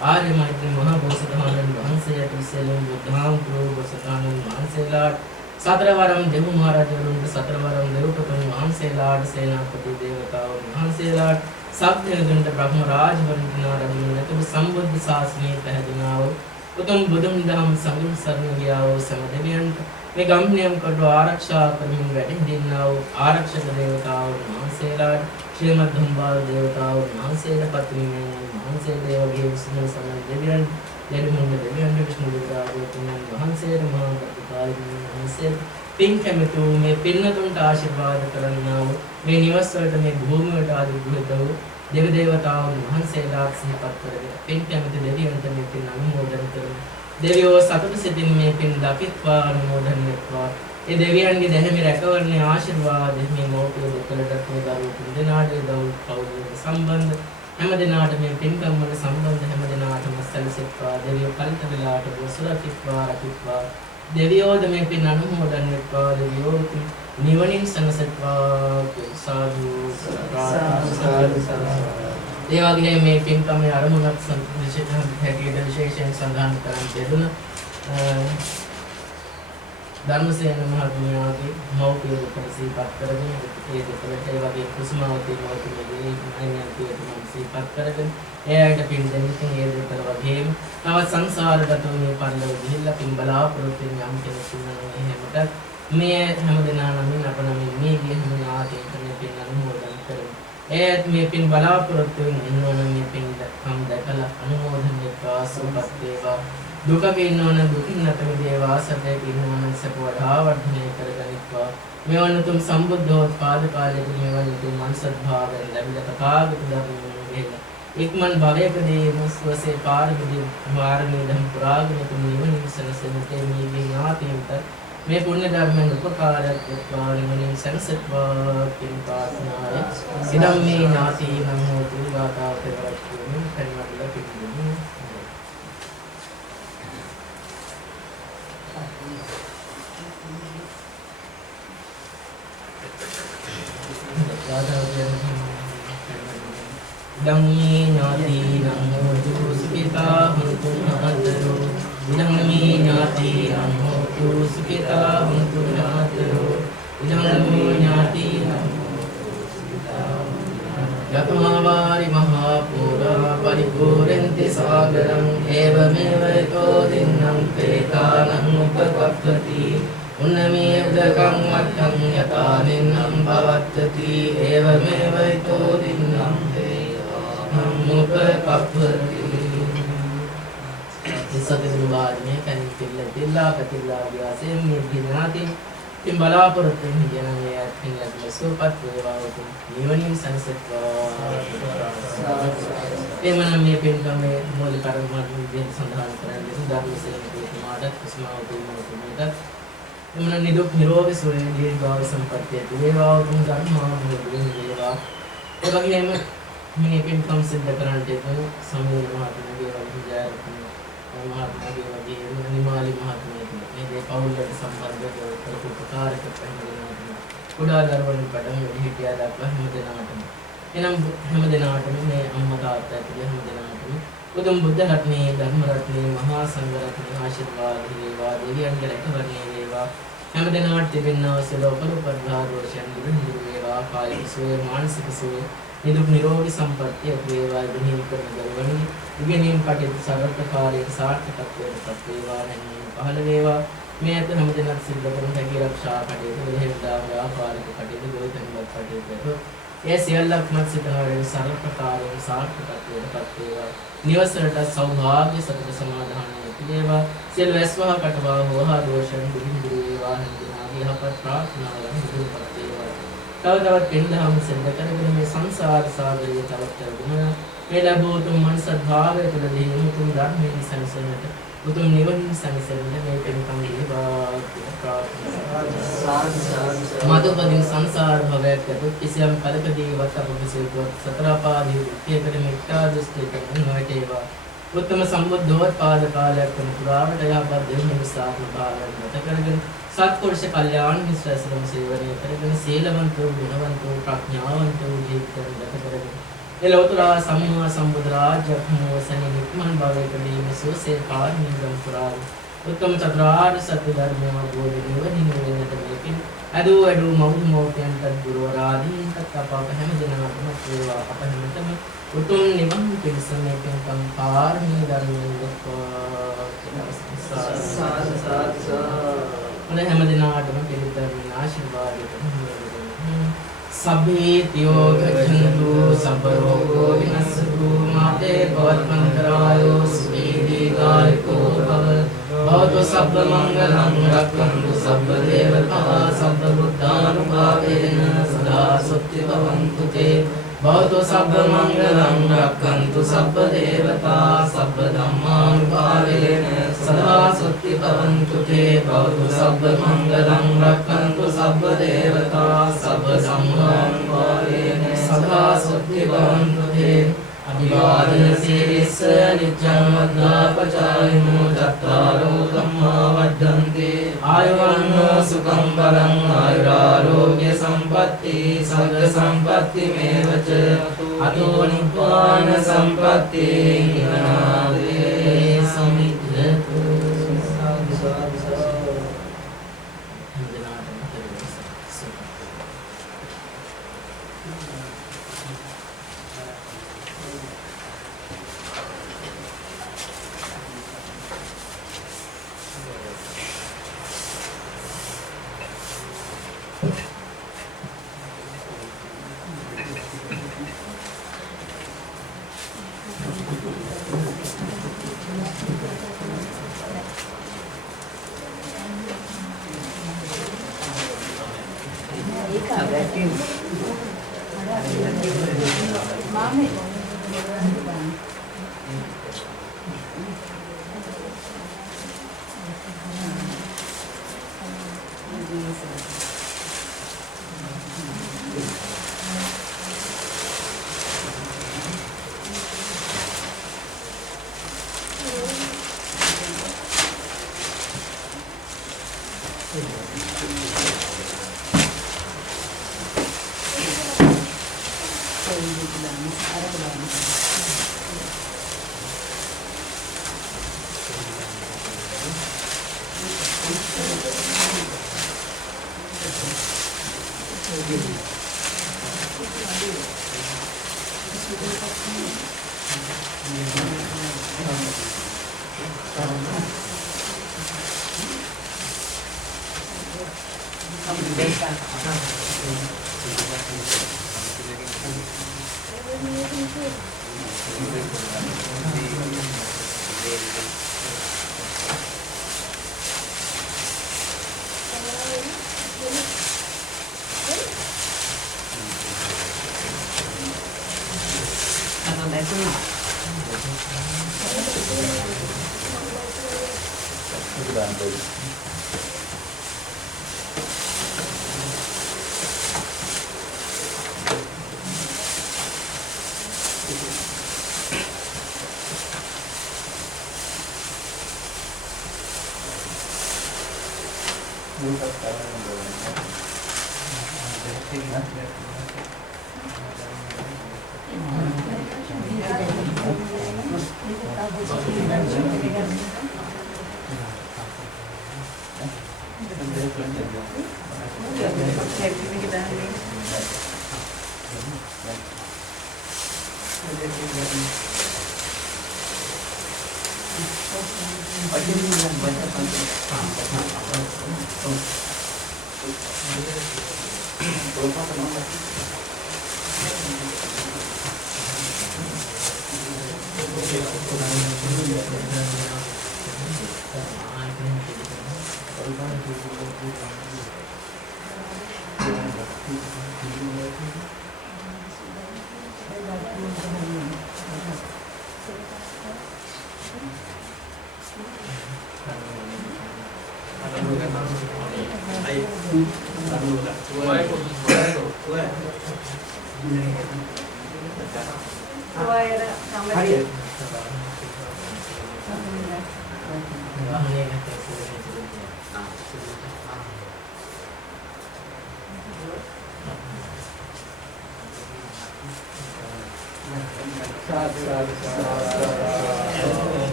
ආර්ය මෛත්‍රී මහා බෝසතාණන් වහන්සේට ඉස්සෙල්ලම බුද්ධාංකුර බෝසතාණන් වහන්සේලාට සතරවරම් දෙවි මහරජවරුන්ට සතරවරම් දෙව්පතුන් වහන්සේලාට සේනාපති දේවතාවුන් වහන්සේලාට සබ්දෙවියන්ට බ්‍රහ්ම රාජවරුන්ට නාරදුන් ඇතුළු සම්බුද්ධ ශාසනය පැහැදුනා වූ උතුම් බුදුන් දහම් සංඝ සරණ ගියා වූ සෑම දෙවියන්ට මේ ගම්නියම් කොට ආරක්ෂා කරමින් වැඩහිඳින්නා වූ ආරක්ෂක දේවතාවුන් වහන්සේලාට ශ්‍රීමද් ධම්මාල දේවතාවුන් වහන්සේට පත්‍රිමේ වහන්සේට ඒ වගේ විසුණු සමන් දෙවියන් දෙවියන් දෙවියන් විෂ්ණු දේවතාවුන් වහන්සේට මහා ප්‍රතිපාලින වහන්සේට පින් කැමතු මේ පින්නතුන්ට ආශිර්වාද කරන්නා වූ මේ නිවස් වලට මේ භූමියට ආදිග්‍රහිත වූ දෙවි දේවතාවුන් වහන්සේලාට සිහිපත් කරගෙන පින් කැමති දෙවියන්ට මේ පින් අනුමෝදන් කරමු. දෙවියෝ සතුට සිතින් මේ පින් දකිත්වා අනුමෝදන් වෙත්වා. ඒ දෙවියන්ගේ දැහැමි රැකවරණේ ආශිර්වාද මේ මෞපිය දෙකලට මේ දරුවෝ තුන් දෙනාට දවල් පවුලේ සම්බන්ධ හැම දිනාට මේ පින්කම් වල සම්බන්ධ හැම දිනාටම සැලසෙත්වා. දෙවියෝ කලිත වෙලාවට සුරකිත්වා රකිත්වා. දෙවියෝද මේ පින් අනුමෝදන් වෙත්වා. දෙවියෝ නිවනින් සනසෙත්වා. සාදු ඒ වගේම මේ පින්කමේ අරමුණක් හැටියට විශේෂයෙන් සඳහන් කරන්න දෙදුන ධර්මසේන මහත්මයාගේ මෞපිය දෙපළ සිහිපත් කරගෙන ඒ දෙපළට ඒ වගේ කුසුමාවතී මෞපියගේ මහින්යන්තියට මම සිහිපත් කරගෙන එයාට පින් දෙමින් ඒ දෙපළ වගේම තවත් සංසාරගත වූ පරිලෝක ගිහිල්ලා පින් බලාපොරොත්තු වෙන යම් කෙනෙක් ඉන්නවා එහෙමට මේ හැම දෙනා නමින් අප නමින් මේ ගිය හැම ඥාතීන්ට මේ පින් අනුමෝදන් කරමු. ඒත් මේ පින් බලාපොරොත්තු වෙන ඉන්නවනම් මේ පින් දක්ම් දැකලා අනුමෝදන් වෙත්වා සුවපත් වේවා. දුකක ඉන්නවනම් දුකින් නැත මිදේවා. සැපයක ඉන්නවනම් සැප වඩා වර්ධනය කරගනිත්වා. මෙවන් උතුම් සම්බුද්ධෝත්පාද කාලයක මෙවන් උතුම් මනසත්භාවයෙන් ලැබිලා තථාගත ධර්මයෙන් ඉක්මන් භවයකදී මුස්වසේ පාරමී ධම් පුරාගෙන තුන් නිවනින් සැනසෙන්නට මේ ඥාතීන්ට මේ පුණ්‍ය ධර්මයන් උපකාරයක් වෙත්වා. නිවනින් සැනසෙත්වා කියන ප්‍රාර්ථනාවයි සිදම් මේ ඥාතීනම් හෝතු ගාථාව පෙරවත් කරමින් පරිමණ්ඩල පිළිගනිමු. Idammi nyati namo tu sukita huntu nahataro. Idammi nyati namo tu sukita huntu nahataro. Idammi nyati namo sukita Yatmavari mahapura paripurenti sagaram evameva eko dinnam petanam upakappati. Unnami udakam mattam yata ninnam bhavattati. Evameva eko dinnam upakappati. Isathu baadme kanitilla dilla katilla vyase me dinati තින් බලාපොරොත්තු වෙන ජනමය ඇතින් සුවපත් වේවා උතුම් නිවනින් සැනසෙත්වා. එමනම් මේ පින්කමේ මූලික කර්මයන් විදිහට සඳහන් කරන්නේ ධර්මසේන තුමාට කුසමාවතී මහත්මයාට එමනම් නිදුක් නිරෝගී සුවය දීර්ඝායු සම්පන්නිය වේවා උතුම් ධර්මානුභවයෙන් වේවා. ඒ වගේම මේ පින්කම් සිද්ධ කරන්නට සමීර මහත්මයාගේ වගේ මහත්මයාගේ වගේ නිමාලි මහත්මයාගේ මේ දේ පවුලට සම්බන්ධ කරපු උපකාරක පැහැදිලිවම කුඩා දරුවන් පටන් හිටියා දක්වා හැම දිනාටම එනම් හැම දිනාටම මේ අම්මා තාත්තා ඇතුළු හැම දිනාටම උතුම් බුද්ධ රත්නයේ ධර්ම රත්නයේ මහා සංඝ රත්නයේ ආශිර්වාද වේවා. දෙවියන්ගේ රැකවරණය වේවා. හැම දිනාට තිබෙනා සලෝපරුපද්ධා දෝෂයන් දුරු වේවා. කායික සුවය මානසික සුවය නිදුක් නිරෝගී සම්පන්නිය වේවා. දිනින් කරන දරුවන් ඉගෙනීම් කටයුතු සාර්ථකකාරී සාර්ථකත්වයට පත් වේවා. නැන්නේ පහළ වේවා. මේ අත හැම දිනක් සිද්ධ කරන හැකි ආරක්ෂා කටයුතු දෙහෙවදා ව්‍යාපාරික කටයුතු ගොවිතැන්පත් කටයුතු ඒ සියල්ලක්ම සිතනවලින් සාර්ථකකාරී සාර්ථකත්වයට පත් වේවා. නිවසට සෞභාග්‍ය සතුට සමාදානය වේවා. සියලු ඇස්වහ කටවා වහා දෝෂයන් දුරු වේවා. හැමදෙනාගේ යහපත් ප්‍රාර්ථනාවන් ඉදිරිපත් වේවා. තව තවත් පින්දහම් සිද්ධ කරගෙන මේ සංසාර සාගරයේ තවත් යන්න මේ ලැබූ උතුම් මනසත්භාවය තුළදී උතුම් ධර්මයෙන් සැනසෙන්නට උතුම් නිවනින් සැනසෙන්නට මේ පින්කම් වේවා ප්‍රාර්ථනා. මදුපදින් සංසාර භවයක් ඇතුළත කිසියම් කලකදීවත් අප විසිරුවත් සතර පාදී විත්‍යකට මිත්‍යා දෘෂ්ටියකට නොවැටේවා. උත්තම සම්බුද්ධෝත්පාද කාලයක් වන පුරාවට යහපත් දෙවියන් සාත්ම භාවයෙන් ගත කරගෙන සත්පුරුෂ කල්යාණ මිත්‍රයන්ගේ සේවනය කරගෙන සීලවන්තෝ ගුණවන්තෝ ප්‍රඥාවන්තෝ ජීවිතය ගත කරගෙන එලෝතුරා සම්මා සම්බුදු රාජ්‍යයක් මොසනේ නික්මන් භවයකදී මෙසෝසේ කාර්මිකම් පුරා උත්තම චතුරාර්ය සත්‍ය ධර්මය අවබෝධ නිවනින් වෙන්නට මේකින් අඩු මෞර්යයන්ට ගුරුවරයාදීන්ට අප හැම දිනකටම වේවා අප හැමතෙම උතුම් නිවන් පිණිස මේකෙන් කාර්මික ධර්මයෙන් මොන හැම දිනකටම පිළිතරමින් ආශිර්වාද සබ්බේ තියෝ ගච්ඡන්තු සබ්බ රෝගෝ විනස්සතු මාතේ භවත්මන්තරායෝ සුඛී දීඝායුකෝ භව භවතු සබ්බ මංගලං රක්ඛන්තු සබ්බ දේවතා සබ්බ බුද්ධානුභාවේන සදා සොත්ති භවන්තු තේ භවතු සබ්බ මංගලං රක්ඛන්තු සබ්බ දේවතා සබ්බ ධම්මානුභාවේන සදා සොත්ති භවන්තු තේ භවතු සබ්බ මංගලං රක්ඛන්තු සබ්බ දේවතා සබ්බ ධම්මානුභාවේන සදා සොත්ති භවන්තු තේ අභිවාදන සීලිස්ස නිච්ඡං වද්දාපචායිනෝ චත්තාරෝ ධම්මා වද්දන්ති ආයුවන්නෝ සුඛං බලං ආයුරාෝග්‍ය සම්පatti සග්ග සම්පatti මේවච අතෝ නිබ්බාන සම්පatti ඥානාදේ සමිද්දතු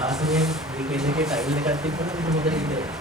ආසනයෙන් ක්‍රිකට් එකේ ටයිල් එකක් තිබ්බම ඒක හොඳට ඉඳලා.